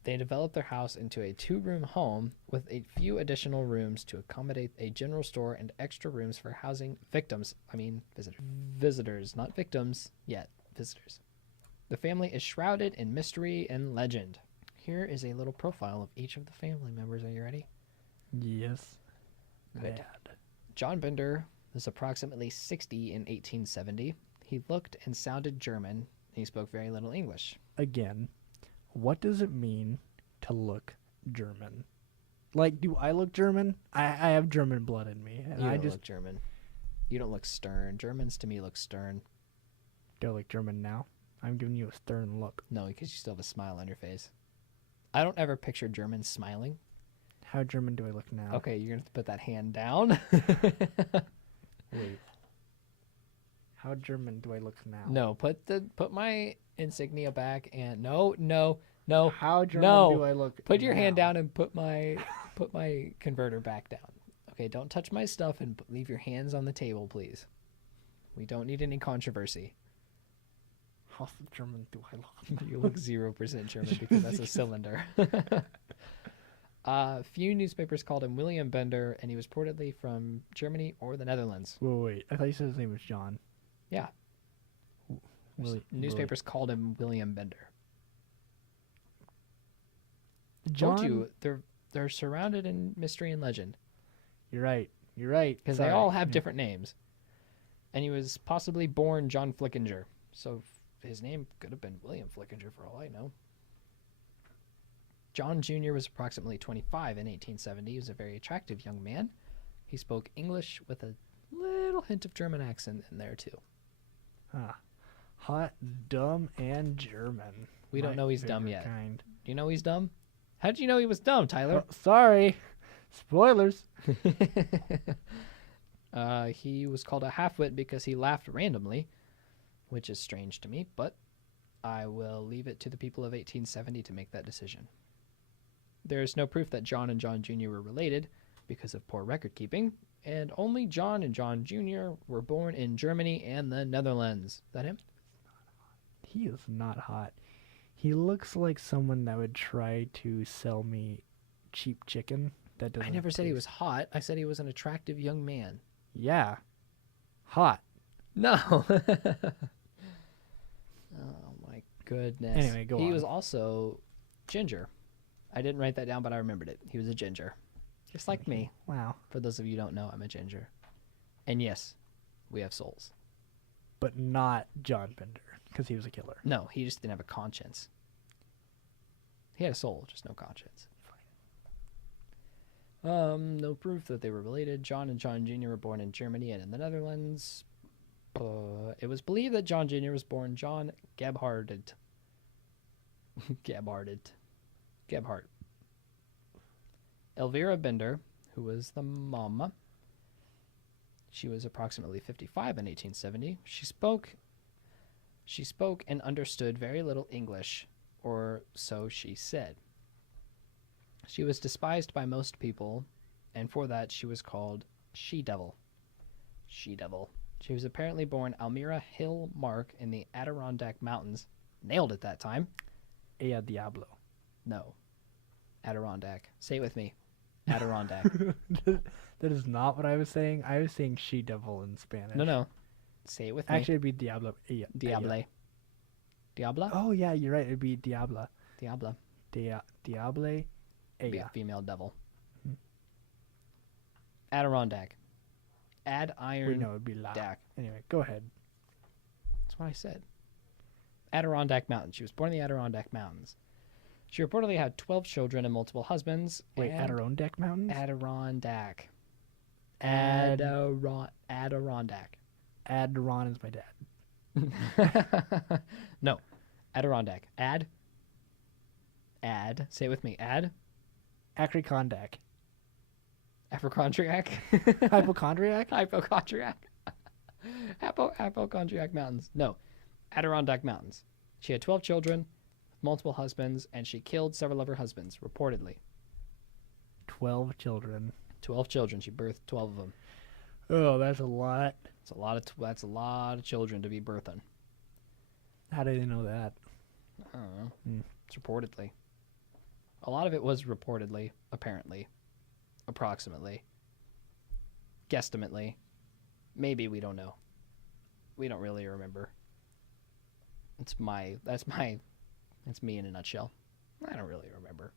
They developed their house into a 2-room home with a few additional rooms to accommodate a general store and extra rooms for housing visitors. Visitors, not victims yet, visitors. The family is shrouded in mystery and legend. Here is a little profile of each of the family members. Are you ready? Yes. Good. Bad. John Bender was approximately 60 in 1870. He looked and sounded German, and he spoke very little English. Again, what does it mean to look German? Like, do I look German? I have German blood in me. And You I don't just look German. You don't look stern. Germans to me look stern. don't look German now. I'm giving you a stern look. No, because you still have a smile on your face. I don't ever picture Germans smiling. How German do I look now? Okay, you're going to put that hand down. Wait. How German do I look now? No, put my insignia back and no. How German No. do I look Put your hand now? down and put my converter back down. Okay, don't touch my stuff and leave your hands on the table, please. We don't need any controversy. How German do I look? You look 0% German because that's a cylinder. Few newspapers called him William Bender, and he was reportedly from Germany or the Netherlands. Wait. I thought you said his name was John. Yeah. Newspapers called him William Bender. John? Told you, they're surrounded in mystery and legend You're right. You're right. because they all have different names. And he was possibly born John Flickinger, so his name could have been William Flickinger for all I know. John Jr. was approximately 25 in 1870. He was a very attractive young man. He spoke English with a little hint of German accent in there too. Ah. Hot, dumb, and German. We don't My know he's dumb favorite yet. Kind. Do you know he's dumb? How did you know he was dumb, Tyler? Oh, sorry. Spoilers. He was called a half-wit because he laughed randomly, which is strange to me, but I will leave it to the people of 1870 to make that decision. There is no proof that John and John Jr. were related because of poor record keeping, and only John and John Jr. were born in Germany and the Netherlands. Is that him? He is not hot. He looks like someone that would try to sell me cheap chicken. That doesn't. I never said he taste- was hot. I said he was an attractive young man. Yeah, hot. No. Oh my goodness. Anyway, go He on. was also ginger. I didn't write that down, but I remembered it. He was a ginger. Just like me. Wow. For those of you who don't know, I'm a ginger. And yes, we have souls. But not John Bender, because he was a killer. No, he just didn't have a conscience. He had a soul, just no conscience. No proof that they were related. John and John Jr. were born in Germany and in the Netherlands. It was believed that John Jr. was born John Gebharded. Gebhardt. Elvira Bender, who was the mama, she was approximately 55 in 1870. She spoke and understood very little English, or so she said. She was despised by most people, and for that she was called She-Devil. She-Devil. She was apparently born Almira Hill Mark in the Adirondack Mountains. Nailed it that time. Ella Diablo. No. Adirondack. Say it with me. Adirondack. That is not what I was saying. I was saying she-devil in Spanish. No. Say it with me. Actually, it'd be Diablo. Ella. Diable. Diabla? Oh, yeah, you're right. It'd be Diabla. Diabla. Diable. Be a Ella. female devil. Hmm. Adirondack. Add iron. Wait, no, it'd be La. Dack. Anyway, go ahead. That's what I said. Adirondack Mountains. She was born in the Adirondack Mountains. She reportedly had 12 children and multiple husbands. Wait, and Adirondack Mountains? Adirondack. Ad- Adirondack. Adiron is my dad. No. Adirondack. Ad. Say it with me. Ad. Acricondac. Hypochondriac. Hypochondriac? Hypochondriac. Hypochondriac Mountains. No. Adirondack Mountains. She had 12 children, multiple husbands, and she killed several of her husbands, reportedly. 12 children. 12 children. She birthed 12 of them. Oh, that's a lot. That's a lot of children to be birthing. How did they know that? I don't know. Hmm. It's reportedly. A lot of it was reportedly, apparently, approximately, guesstimately. Maybe, we don't know. We don't really remember. That's me in a nutshell. I don't really remember.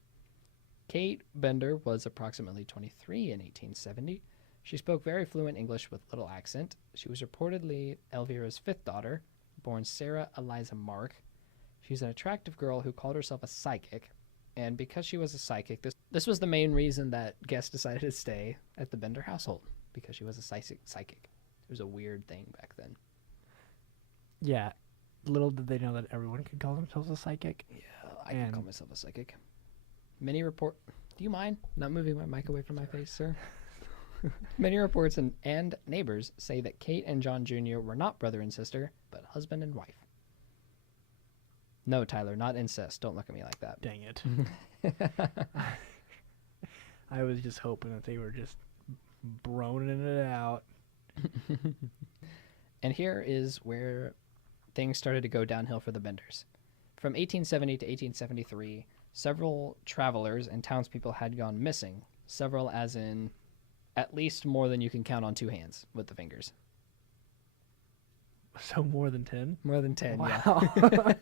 Kate Bender was approximately 23 in 1870. She spoke very fluent English with little accent. She was reportedly Elvira's fifth daughter, born Sarah Eliza Mark. She's an attractive girl who called herself a psychic, and because she was a psychic, this was the main reason that guests decided to stay at the Bender household, because she was a psychic. It was a weird thing back then. Yeah. Little did they know that everyone could call themselves a psychic. Yeah, I can call myself a psychic. Many report. Do you mind not moving my mic away from my face, sir? Many reports and neighbors say that Kate and John Jr. were not brother and sister, but husband and wife. No, Tyler, not incest. Don't look at me like that. Dang it. I was just hoping that they were just broning it out. And here is where things started to go downhill for the Benders. From 1870 to 1873, several travelers and townspeople had gone missing. Several as in at least more than you can count on two hands with the fingers. So more than 10? More than 10, yeah. Wow.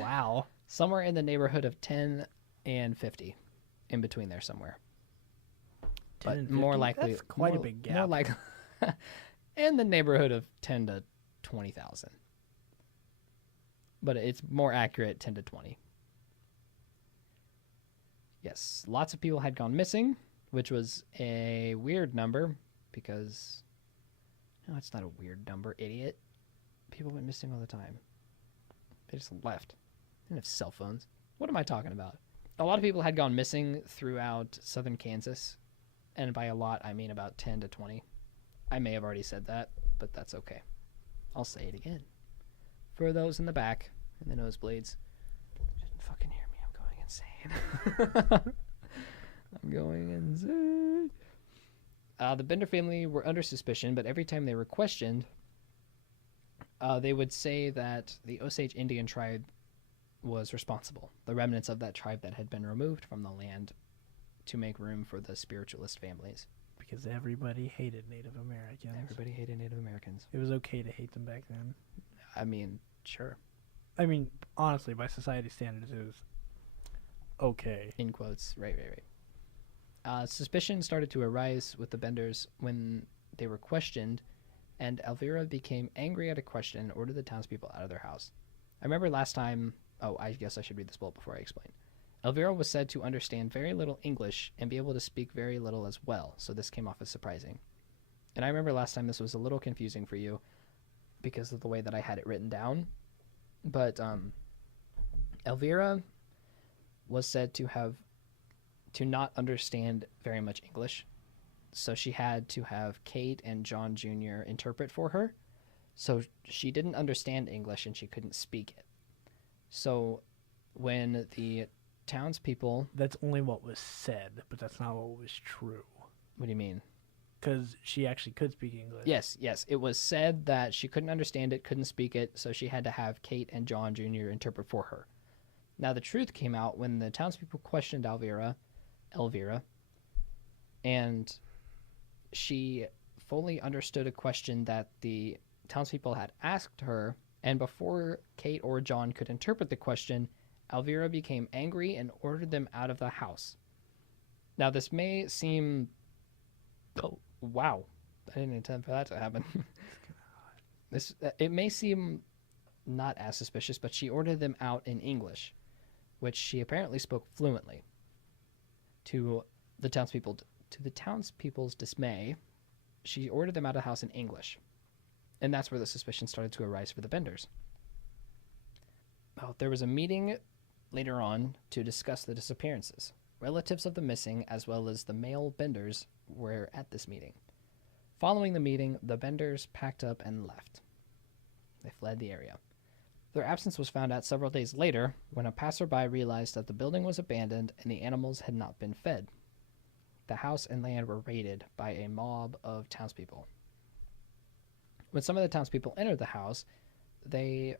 Wow. Somewhere in the neighborhood of 10 and 50. In between there somewhere. 10 and But more 50? likely... That's quite a more- big gap. More like in the neighborhood of 10 to 20,000. But it's more accurate, 10 to 20. Yes, lots of people had gone missing, which was a weird number because... No, it's not a weird number, idiot. People went missing all the time. They just left. They didn't have cell phones. What am I talking about? A lot of people had gone missing throughout southern Kansas. And by a lot, I mean about 10 to 20. I may have already said that, but that's okay. I'll say it again. For those in the back in the nosebleeds. You didn't fucking hear me. I'm going insane. I'm going insane. The Bender family were under suspicion, but every time they were questioned, they would say that the Osage Indian tribe was responsible, the remnants of that tribe that had been removed from the land to make room for the spiritualist families. Because everybody hated Native Americans. Everybody hated Native Americans. It was okay to hate them back then. I mean, sure. I mean, honestly, by society standards, it was okay. In quotes. Right. Suspicion started to arise with the Benders when they were questioned, and Elvira became angry at a question and ordered the townspeople out of their house. I remember last time... Oh, I guess I should read this bullet before I explain. Elvira was said to understand very little English and be able to speak very little as well, so this came off as surprising. And I remember last time this was a little confusing for you because of the way that I had it written down. But Elvira was said to not understand very much English, so she had to have Kate and John Jr. interpret for her. So she didn't understand English and she couldn't speak it. So when the townspeople... That's only what was said, but that's not what was true. What do you mean? Because she actually could speak English. Yes. It was said that she couldn't understand it, couldn't speak it, so she had to have Kate and John Jr. interpret for her. Now, the truth came out when the townspeople questioned Elvira, and she fully understood a question that the townspeople had asked her, and before Kate or John could interpret the question, Elvira became angry and ordered them out of the house. Now, this may seem... Oh, wow. I didn't intend for that to happen. It may seem not as suspicious, but she ordered them out in English, which she apparently spoke fluently. To the townspeople's dismay, she ordered them out of the house in English. And that's where the suspicion started to arise for the Benders. Well, there was a meeting later on to discuss the disappearances. Relatives of the missing, as well as the male Benders, were at this meeting. Following the meeting, the Benders packed up and left. They fled the area. Their absence was found out several days later when a passerby realized that the building was abandoned and the animals had not been fed. The house and land were raided by a mob of townspeople. When some of the townspeople entered the house, they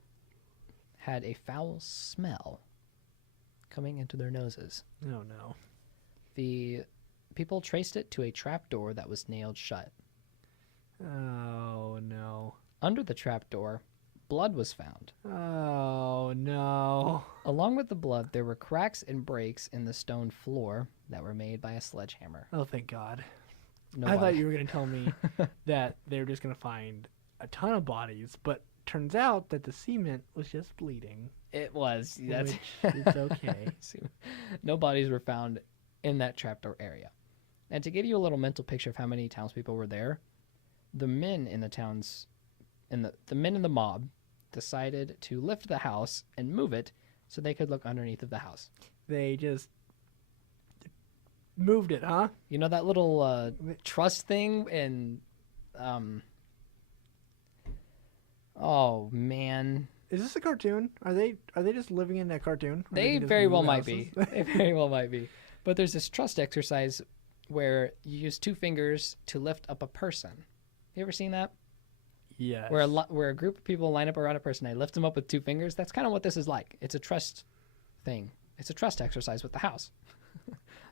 had a foul smell coming into their noses. Oh, no. The people traced it to a trapdoor that was nailed shut. Oh, no. Under the trapdoor, blood was found. Oh, no. Along with the blood, there were cracks and breaks in the stone floor that were made by a sledgehammer. Oh, thank God. No I lie. thought you were going to tell me that they were just going to find a ton of bodies, but turns out that the cement was just bleeding. It was. That's it's okay. No bodies were found in that trapdoor area. And to give you a little mental picture of how many townspeople were there, the men in the men in the mob decided to lift the house and move it so they could look underneath of the house. They just moved it, huh? You know that little truss thing and oh man. Is this a cartoon? Are they just living in that cartoon? Or They just very move well might houses? be. They very well might be. But there's this trust exercise where you use two fingers to lift up a person. You ever seen that? Yes. Where a group of people line up around a person, they lift them up with two fingers. That's kind of what this is like. It's a trust thing. It's a trust exercise with the house.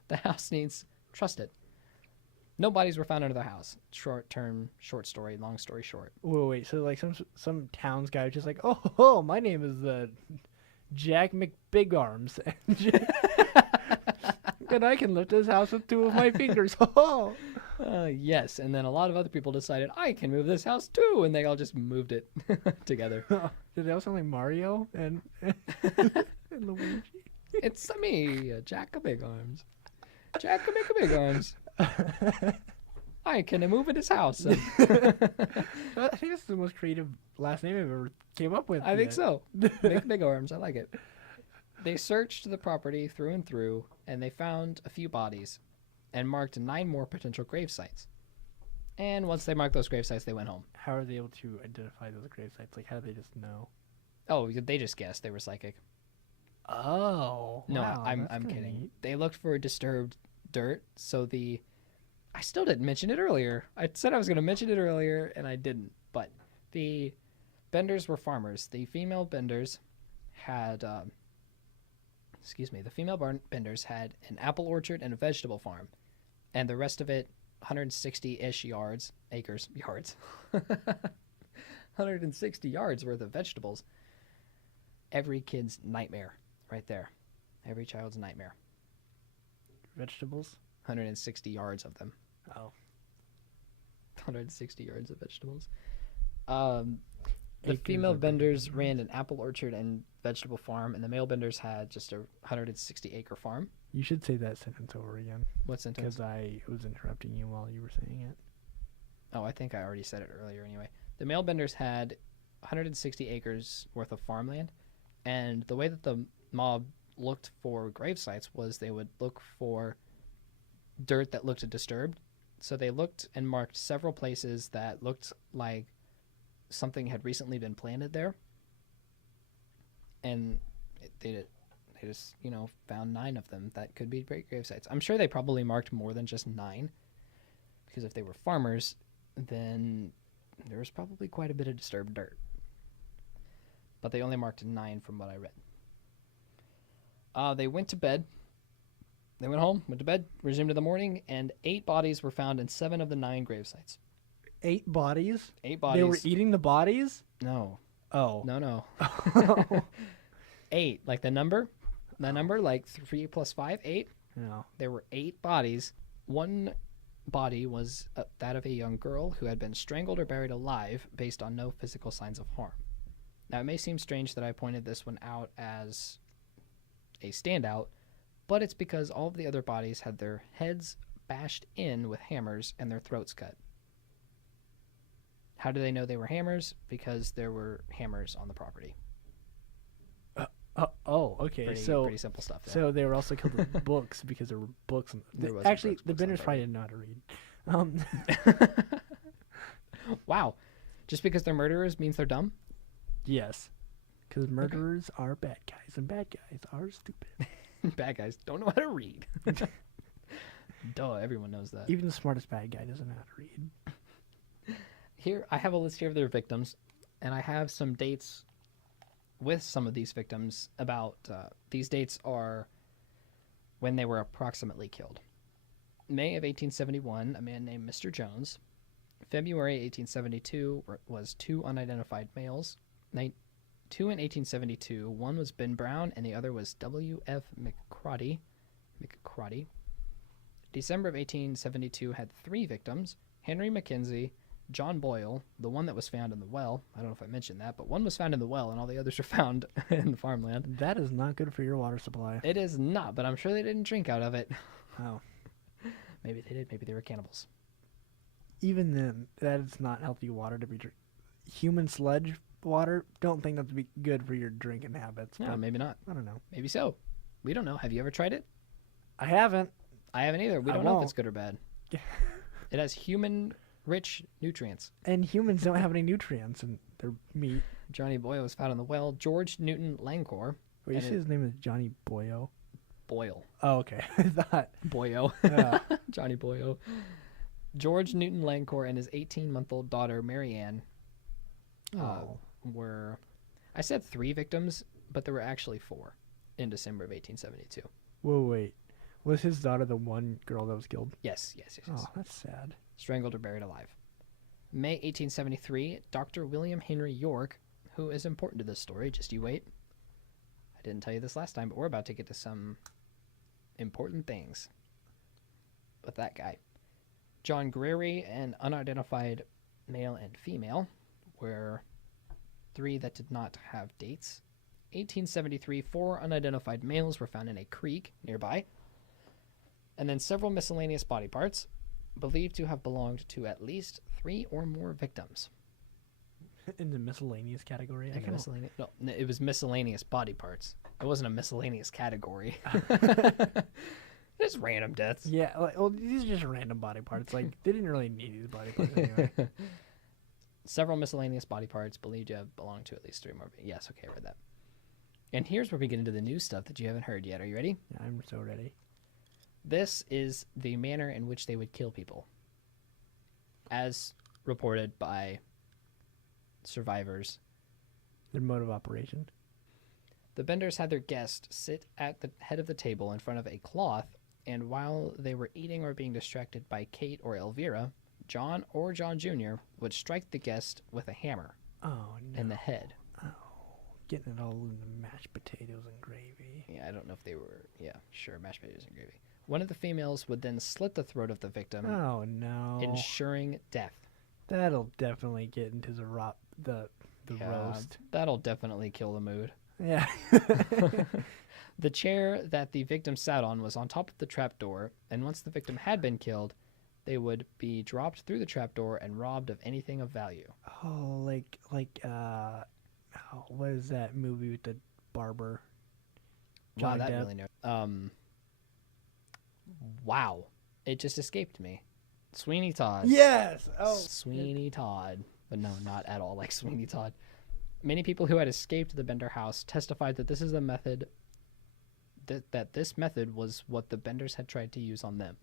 The house needs trusted. No bodies were found under the house. Short story, long story short. Wait. So like some towns guy was just like, oh, my name is Jack McBigarms, and I can lift this house with two of my fingers. Oh. Yes, and then a lot of other people decided I can move this house too, and they all just moved it together. Did they all sound like Mario and Luigi? It's me, Jack a Big Arms. Jack a Big Arms. I can move in his house. I think that's the most creative last name I've ever came up with. I think so. Big Arms. I like it. They searched the property through and through, and they found a few bodies and marked 9 more potential grave sites. And once they marked those grave sites, they went home. How are they able to identify those grave sites? Like, how do they just know? Oh, they just guessed. They were psychic. Oh. No, wow, I'm that's kinda kidding. neat. They looked for disturbed dirt, so I still didn't mention it earlier. I said I was going to mention it earlier, and I didn't. But the Benders were farmers. The female Benders had, the female Benders had an apple orchard and a vegetable farm, and the rest of it, 160-ish yards, 160 yards worth of vegetables. Every kid's nightmare, right there. Every child's nightmare. Vegetables? 160 yards of them. Oh. 160 yards of vegetables. The Acres female of Benders vegetables. ran an apple orchard and vegetable farm, and the male Benders had just a 160-acre farm. You should say that sentence over again. What sentence? Because I was interrupting you while you were saying it. Oh, I think I already said it earlier anyway. The male Benders had 160 acres worth of farmland, and the way that the mob looked for grave sites was they would look for dirt that looked disturbed. So they looked and marked several places that looked like something had recently been planted there. And they just, found 9 of them that could be great grave sites. I'm sure they probably marked more than just 9, because if they were farmers, then there was probably quite a bit of disturbed dirt. But they only marked 9 from what I read. They went to bed. They went home, went to bed, resumed in the morning, and 8 bodies were found in 7 of the 9 grave sites. 8 bodies? 8 bodies. They were eating the bodies? No. Oh. No. 8, like the number? The number, like 3 plus 5, 8? No. There were 8 bodies. One body was that of a young girl who had been strangled or buried alive based on no physical signs of harm. Now, it may seem strange that I pointed this one out as a standout, but it's because all of the other bodies had their heads bashed in with hammers and their throats cut. How do they know they were hammers? Because there were hammers on the property. Okay. Pretty simple stuff there. So they were also killed with books because there were books. There was Actually, books the on the Benders property. probably didn't know how to read. Wow. Just because they're murderers means they're dumb? Yes. Because murderers are bad guys, and bad guys are stupid. Bad guys don't know how to read. Duh, everyone knows that. Even the smartest bad guy doesn't know how to read. Here, I have a list here of their victims, and I have some dates with some of these victims about, these dates are when they were approximately killed. May of 1871, a man named Mr. Jones. February 1872 was 2 unidentified males. 2 in 1872. One was Ben Brown, and the other was W.F. McCroddy. December of 1872 had 3 victims. Henry Mackenzie, John Boyle, the one that was found in the well. I don't know if I mentioned that, but one was found in the well, and all the others were found in the farmland. That is not good for your water supply. It is not, but I'm sure they didn't drink out of it. Oh. Maybe they did. Maybe they were cannibals. Even then, that is not healthy water to be drinking. Human sludge water, don't think that would be good for your drinking habits. No, but maybe not. I don't know. Maybe so. We don't know. Have you ever tried it? I haven't. I haven't either. We I don't know if won't. it's good or bad. It has human-rich nutrients. And humans don't have any nutrients in their meat. Johnny Boyle was found in the well. George Newton Lancor. Wait, you And said his name is Johnny Boyo? Boyle. Oh, okay. I thought. Boyo. Uh, Johnny Boyo. George Newton Lancor and his 18-month-old daughter, Marianne, were... I said 3 victims, but there were actually 4 in December of 1872. Whoa, wait. Was his daughter the one girl that was killed? Yes. Oh, that's sad. Strangled or buried alive. May 1873, Dr. William Henry York, who is important to this story, just you wait. I didn't tell you this last time, but we're about to get to some important things with that guy. John Greery, an unidentified male and female, were 3 that did not have dates. 1873, 4 unidentified males were found in a creek nearby. And then several miscellaneous body parts, believed to have belonged to at least 3 or more victims. In the miscellaneous category? No, it was miscellaneous body parts. It wasn't a miscellaneous category. Just random deaths. Yeah, well, these are just random body parts. Like, they didn't really need these body parts anyway. Several miscellaneous body parts believed to have belonged to at least 3 more. Yes, okay, I read that. And here's where we get into the new stuff that you haven't heard yet. Are you ready? Yeah, I'm so ready. This is the manner in which they would kill people, as reported by survivors. Their mode of operation. The Benders had their guests sit at the head of the table in front of a cloth, and while they were eating or being distracted by Kate or Elvira, John or John Jr. would strike the guest with a hammer in the head. Oh, getting it all in the mashed potatoes and gravy. Yeah, I don't know if they were... Yeah, sure, mashed potatoes and gravy. One of the females would then slit the throat of the victim, Oh, no. ensuring death. That'll definitely get into the roast. That'll definitely kill the mood. Yeah. The chair that the victim sat on was on top of the trapdoor, and once the victim had been killed, they would be dropped through the trapdoor and robbed of anything of value. Oh, what is that movie with the barber? Wow, Johnny that Depp? really no. Wow, it just escaped me. Sweeney Todd. Yes. Oh, Sweeney Todd, but no, not at all like Sweeney Todd. Many people who had escaped the Bender house testified that this is the method. That this method was what the Benders had tried to use on them.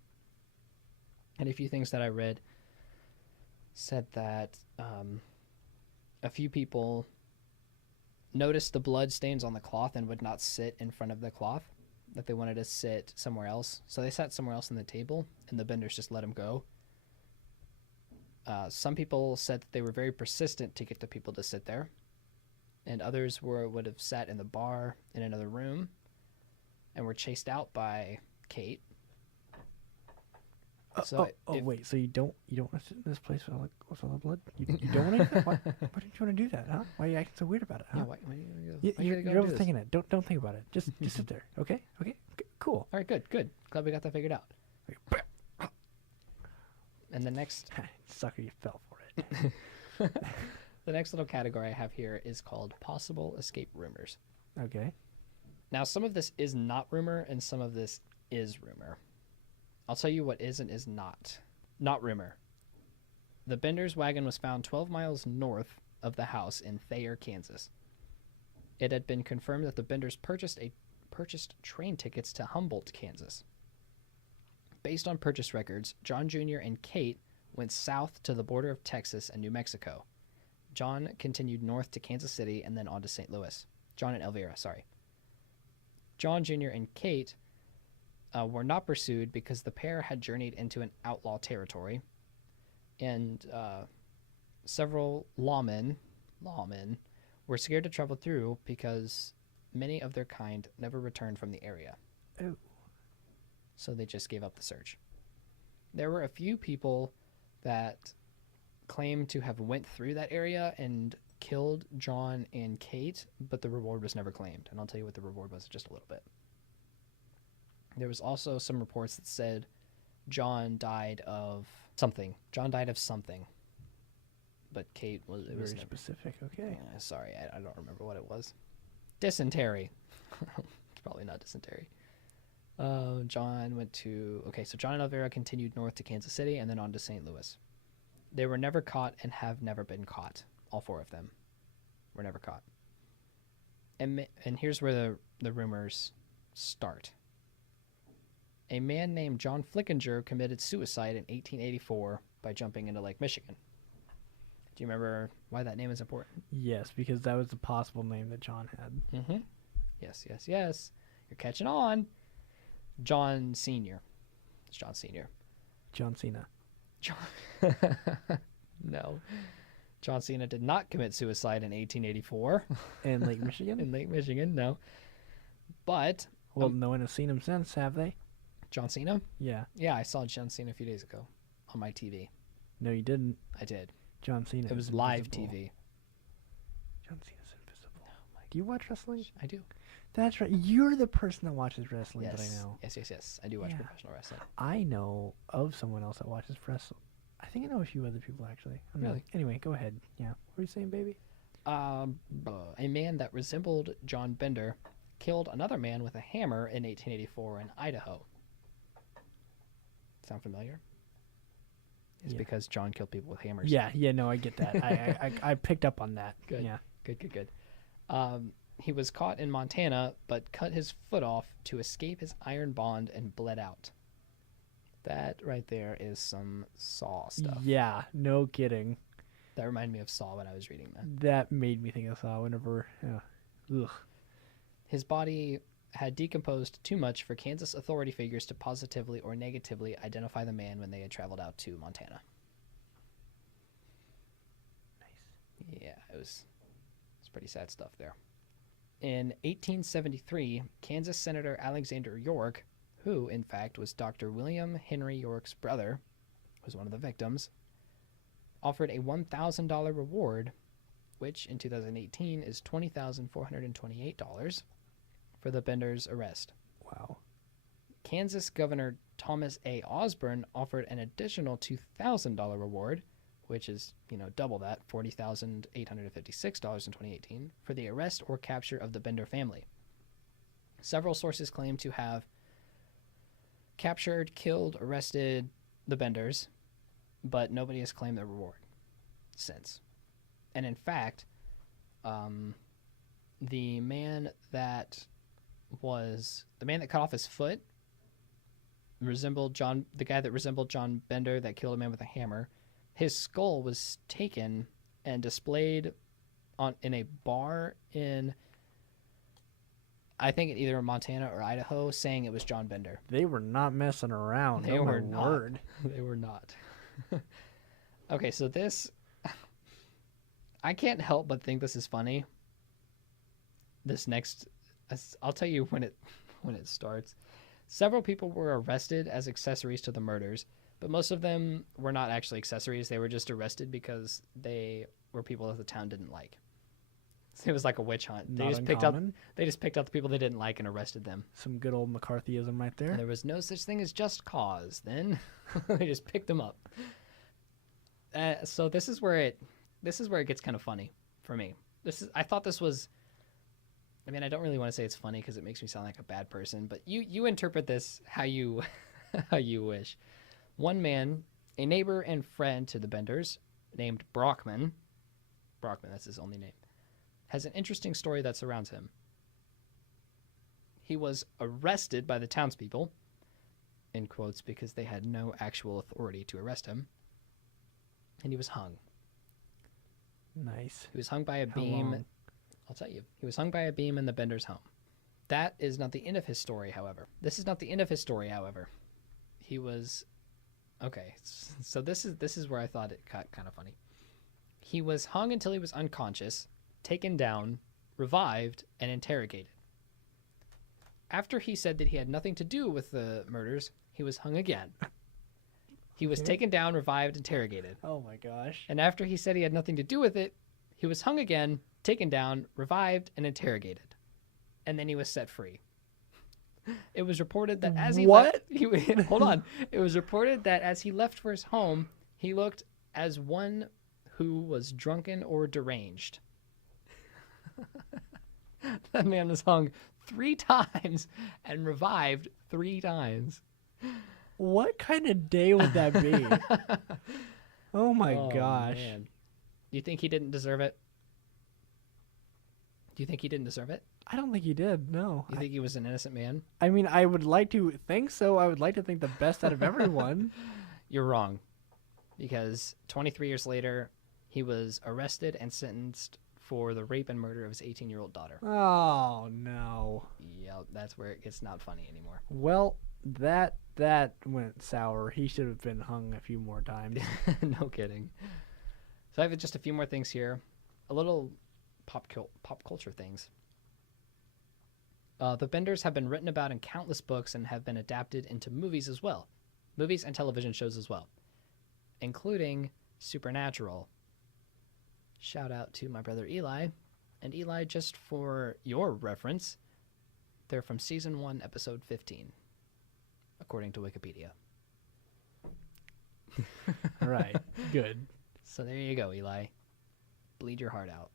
And a few things that I read said that a few people noticed the blood stains on the cloth and would not sit in front of the cloth, that they wanted to sit somewhere else. So they sat somewhere else on the table, and the Benders just let them go. Some people said that they were very persistent to get the people to sit there, and others would have sat in the bar in another room and were chased out by Kate. So wait. So you don't want to sit in this place with all the blood? You don't want to? Why didn't you want to do that? Huh? Why are you acting so weird about it? Huh? Yeah, why You're overthinking it. Don't think about it. Just sit there. Okay. Cool. All right, good. Glad we got that figured out. And the next Sucker, you fell for it. the next little category I have here is called possible escape rumors. Okay. Now, some of this is not rumor, and some of this is rumor. I'll tell you what is and is not. Not rumor. The Bender's wagon was found 12 miles north of the house in Thayer, Kansas. It had been confirmed that the Benders purchased train tickets to Humboldt, Kansas. Based on purchase records, John Jr. and Kate went south to the border of Texas and New Mexico. John continued north to Kansas City and then on to St. Louis. John and Elvira, sorry. John Jr. and Kate were not pursued because the pair had journeyed into an outlaw territory, and several lawmen were scared to travel through because many of their kind never returned from the area. Oh. So they just gave up the search. There were a few people that claimed to have went through that area and killed John and Kate, but the reward was never claimed. And I'll tell you what the reward was in just a little bit. There was also some reports that said John died of something. But Kate was... It was very specific, okay. Sorry, I don't remember what it was. Dysentery. It's probably not dysentery. John went to... Okay, so John and Elvira continued north to Kansas City and then on to St. Louis. They were never caught and have never been caught. All 4 of them were never caught. And here's where the rumors start. A man named John Flickinger committed suicide in 1884 by jumping into Lake Michigan. Do you remember why that name is important? Yes, because that was the possible name that John had. Mm-hmm. Yes. You're catching on. John Sr. It's John Sr. John Cena. No. John Cena did not commit suicide in 1884. In Lake Michigan? In Lake Michigan, no. But... Well, no one has seen him since, have they? John Cena? Yeah. Yeah, I saw John Cena a few days ago on my TV. No, you didn't. I did. John Cena. It was live TV. John Cena's invisible. Oh, do you watch wrestling? I do. That's right. You're the person that watches wrestling that I know. Yes. I do watch professional wrestling. I know of someone else that watches wrestling. I think I know a few other people, actually. Really? Anyway, go ahead. Yeah. What were you saying, baby? A man that resembled John Bender killed another man with a hammer in 1884 in Idaho. Sound familiar? is Yeah. because John killed people with hammers. Yeah, no, I get that. I picked up on that. Good. Yeah. Good. He was caught in Montana, but cut his foot off to escape his iron bond and bled out. That right there is some Saw stuff. Yeah, no kidding. That reminded me of Saw when I was reading that. That made me think of Saw whenever. Ugh. His body had decomposed too much for Kansas authority figures to positively or negatively identify the man when they had traveled out to Montana. Nice. Yeah, it's pretty sad stuff there. In 1873, Kansas Senator Alexander York, who in fact was Dr. William Henry York's brother, was one of the victims, offered a $1,000 reward, which in 2018 is $20,428 for the Bender's arrest. Wow. Kansas Governor Thomas A. Osborne offered an additional $2,000 reward, which is, double that, $40,856 in 2018, for the arrest or capture of the Bender family. Several sources claim to have captured, killed, arrested the Benders, but nobody has claimed the reward since. And in fact, the man that cut off his foot the guy that resembled John Bender that killed a man with a hammer. His skull was taken and displayed in a bar in, I think, either Montana or Idaho, saying it was John Bender. They were not messing around. They were not. Word. They were not. Okay, so this, I can't help but think this is funny. This next, I'll tell you when it starts. Several people were arrested as accessories to the murders, but most of them were not actually accessories. They were just arrested because they were people that the town didn't like. So it was like a witch hunt. They just picked out the people they didn't like and arrested them. Some good old McCarthyism right there. And there was no such thing as just cause then. They just picked them up. So this is where it gets kind of funny for me. I thought this was, I mean, I don't really want to say it's funny because it makes me sound like a bad person, but you interpret this how you how you wish. One man, a neighbor and friend to the Benders, named Brockman, that's his only name, has an interesting story that surrounds him. He was arrested by the townspeople, in quotes, because they had no actual authority to arrest him, and he was hung. Nice. He was hung by a How beam. long? I'll tell you. He was hung by a beam in the Bender's home. That is not the end of his story, however. This is not the end of his story, however. He was... Okay, so this is where I thought it got kind of funny. He was hung until he was unconscious, taken down, revived, and interrogated. After he said that he had nothing to do with the murders, he was hung again. He was taken down, revived, interrogated. Oh my gosh. And after he said he had nothing to do with it, he was hung again, taken down, revived, and interrogated. And then he was set free. It was reported that as he left... Hold on. It was reported that as he left for his home, he looked as one who was drunken or deranged. That man was hung 3 times and revived 3 times. What kind of day would that be? Oh my gosh. Man. Do you think he didn't deserve it? Do you think he didn't deserve it? I don't think he did, no. You think he was an innocent man? I mean, I would like to think so. I would like to think the best out of everyone. You're wrong. Because 23 years later, he was arrested and sentenced for the rape and murder of his 18-year-old daughter. Oh, no. Yeah, that's where it gets not funny anymore. Well, that went sour. He should have been hung a few more times. No kidding. So I have just a few more things here. A little pop culture things. The Benders have been written about in countless books and have been adapted into movies as well. Movies and television shows as well. Including Supernatural. Shout out to my brother Eli. And Eli, just for your reference, they're from season 1, episode 15. According to Wikipedia. All right. Good. So there you go, Eli. Bleed your heart out.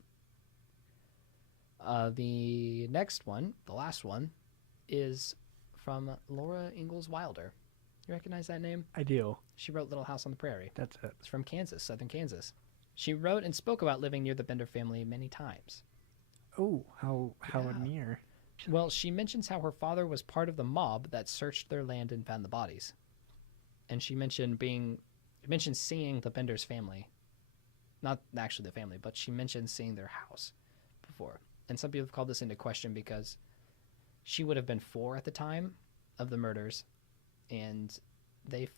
The next one, the last one, is from Laura Ingalls Wilder. You recognize that name? I do. She wrote Little House on the Prairie. That's it. It's from Kansas, southern Kansas. She wrote and spoke about living near the Bender family many times. Oh, how Yeah. near? Well, she mentions how her father was part of the mob that searched their land and found the bodies. And she mentioned seeing the Bender's family. Not actually the family, but she mentioned seeing their house before. And some people have called this into question because she would have been 4 at the time of the murders, and the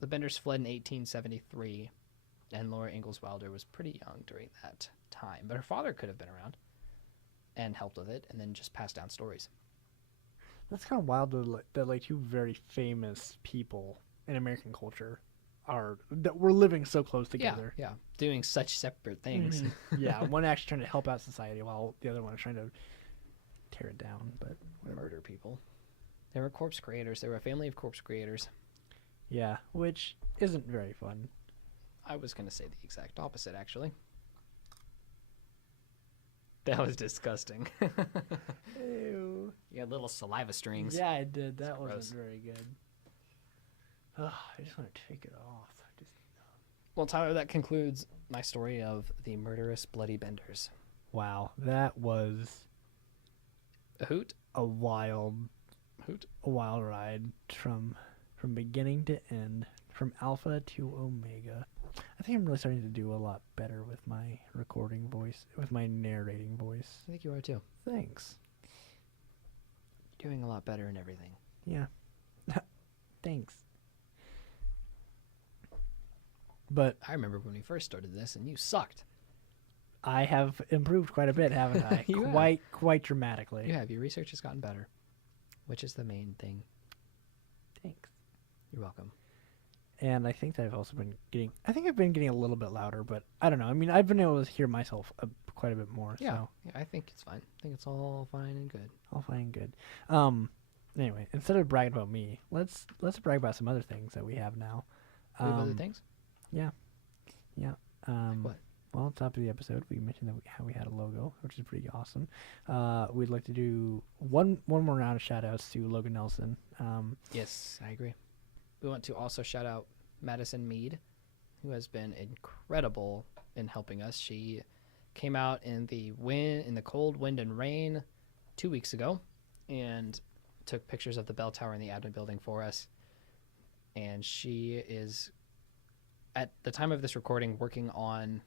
Benders fled in 1873, and Laura Ingalls Wilder was pretty young during that time. But her father could have been around and helped with it, and then just passed down stories. That's kind of wild that like 2 very famous people in American culture that we're living so close together. Yeah, doing such separate things. Yeah, one actually trying to help out society while the other one is trying to tear it down. But Murder people. They were corpse creators. They were a family of corpse creators. yeah, which isn't very fun. I was going to say the exact opposite, actually. That was disgusting. Ew. You had little saliva strings. Yeah, I did. That gross. wasn't very good. Ugh, I just want to take it off. Well, Tyler, that concludes my story of the murderous Bloody Benders. Wow, that was A hoot? a wild Hoot? ride from beginning to end, from alpha to omega. I think I'm really starting to do a lot better with my recording voice, with my narrating voice. I think you are too. Thanks. You're doing a lot better in everything. Yeah. Thanks. But I remember when we first started this and you sucked. I have improved quite a bit, haven't I? You have. Quite dramatically. You have. Your research has gotten better, which is the main thing. Thanks. You're welcome. And I think that I've also been getting. I think I've been getting a little bit louder, but I don't know. I mean, I've been able to hear myself quite a bit more. Yeah. So Yeah, I think it's fine. I think it's all fine and good. all fine and good. Anyway, instead of bragging about me, let's brag about some other things that we have now. Do we have other things? Yeah. What? Well, top of the episode, we mentioned that how we had a logo, which is pretty awesome. We'd like to do one more round of shout outs to Logan Nelson. Yes, I agree. We want to also shout out Madison Mead, who has been incredible in helping us. She came out in the cold wind and rain 2 weeks ago and took pictures of the bell tower and the admin building for us. And she is, at the time of this recording, working on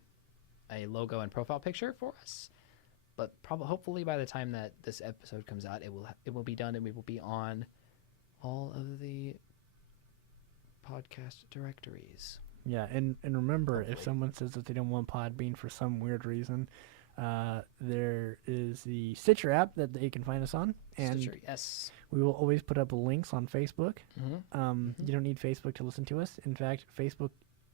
a logo and profile picture for us. But hopefully by the time that this episode comes out, it will be done and we will be on all of the podcast directories. Yeah, and remember, Hopefully. if someone says that they don't want Podbean for some weird reason, there is the Stitcher app that they can find us on, and Stitcher, yes. we will always put up links on Facebook. Mm-hmm. You don't need Facebook to listen to us. In fact, Facebook,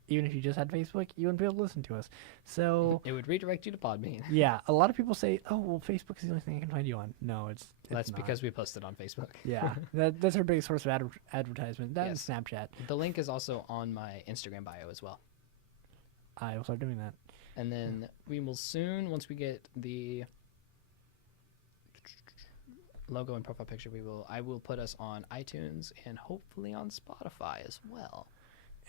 even if you just had Facebook, you wouldn't be able to listen to us. So It would redirect you to Podbean. yeah, a lot of people say, "Oh, well, Facebook is the only thing I can find you on." No, it's That's not. because we posted on Facebook. Yeah, that's our biggest source of advertisement. That Yes. and Snapchat. The link is also on my Instagram bio as well. I will start doing that. And then we will soon, once we get the logo and profile picture, I will put us on iTunes and hopefully on Spotify as well.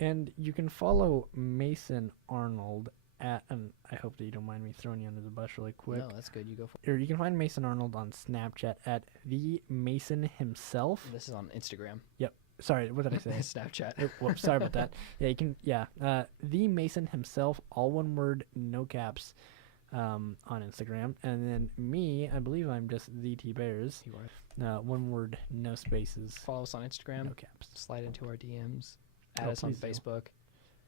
And you can follow Mason Arnold at, and I hope that you don't mind me throwing you under the bus really quick. No, that's good. You go for it. Or you can find Mason Arnold on Snapchat at the Mason himself. This is on Instagram. Sorry, what did I say? Snapchat. Whoops, sorry about that. Yeah, you can. Yeah, the Mason himself, all one word, no caps, on Instagram. And then me, I believe I'm just the T Bears. You are. One word, no spaces, Follow us on Instagram. no caps. Slide into our DMs. Add Oh, us on please do. Facebook.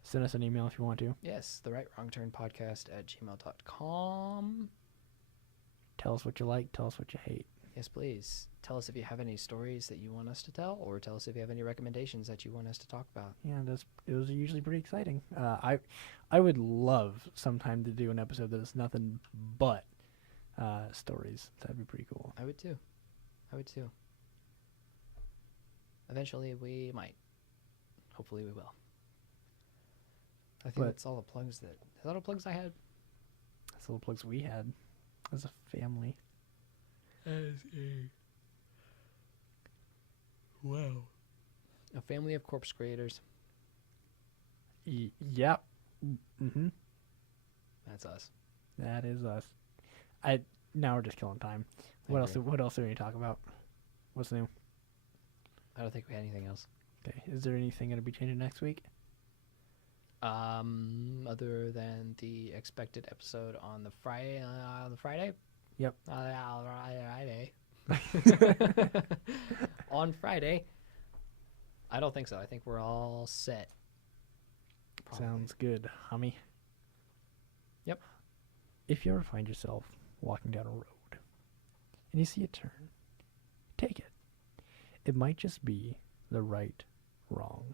Send us an email if you want to. Yes, the right wrong turn podcast at gmail.com. Tell us what you like. Tell us what you hate. Yes, please. Tell us if you have any stories that you want us to tell, or tell us if you have any recommendations that you want us to talk about. Yeah, those are usually pretty exciting. I would love sometime to do an episode that is nothing but stories. That'd be pretty cool. I would too. Eventually we might. Hopefully we will. I think But- that's all the plugs is that all the plugs I had? That's all the plugs we had as a family. Wow. A family of corpse creators. Yep. Mm-hmm. That's us. That is us. Now we're just killing time. I What else? agree. What else are we gonna talk about? What's new? I don't think we had anything else. Okay. Is there anything gonna be changing next week? Other than the expected episode on the Friday. Yep. Friday. On Friday. I don't think so. I think we're all set. Probably. Sounds good, homie. Yep. If you ever find yourself walking down a road and you see a turn, take it. It might just be the right, wrong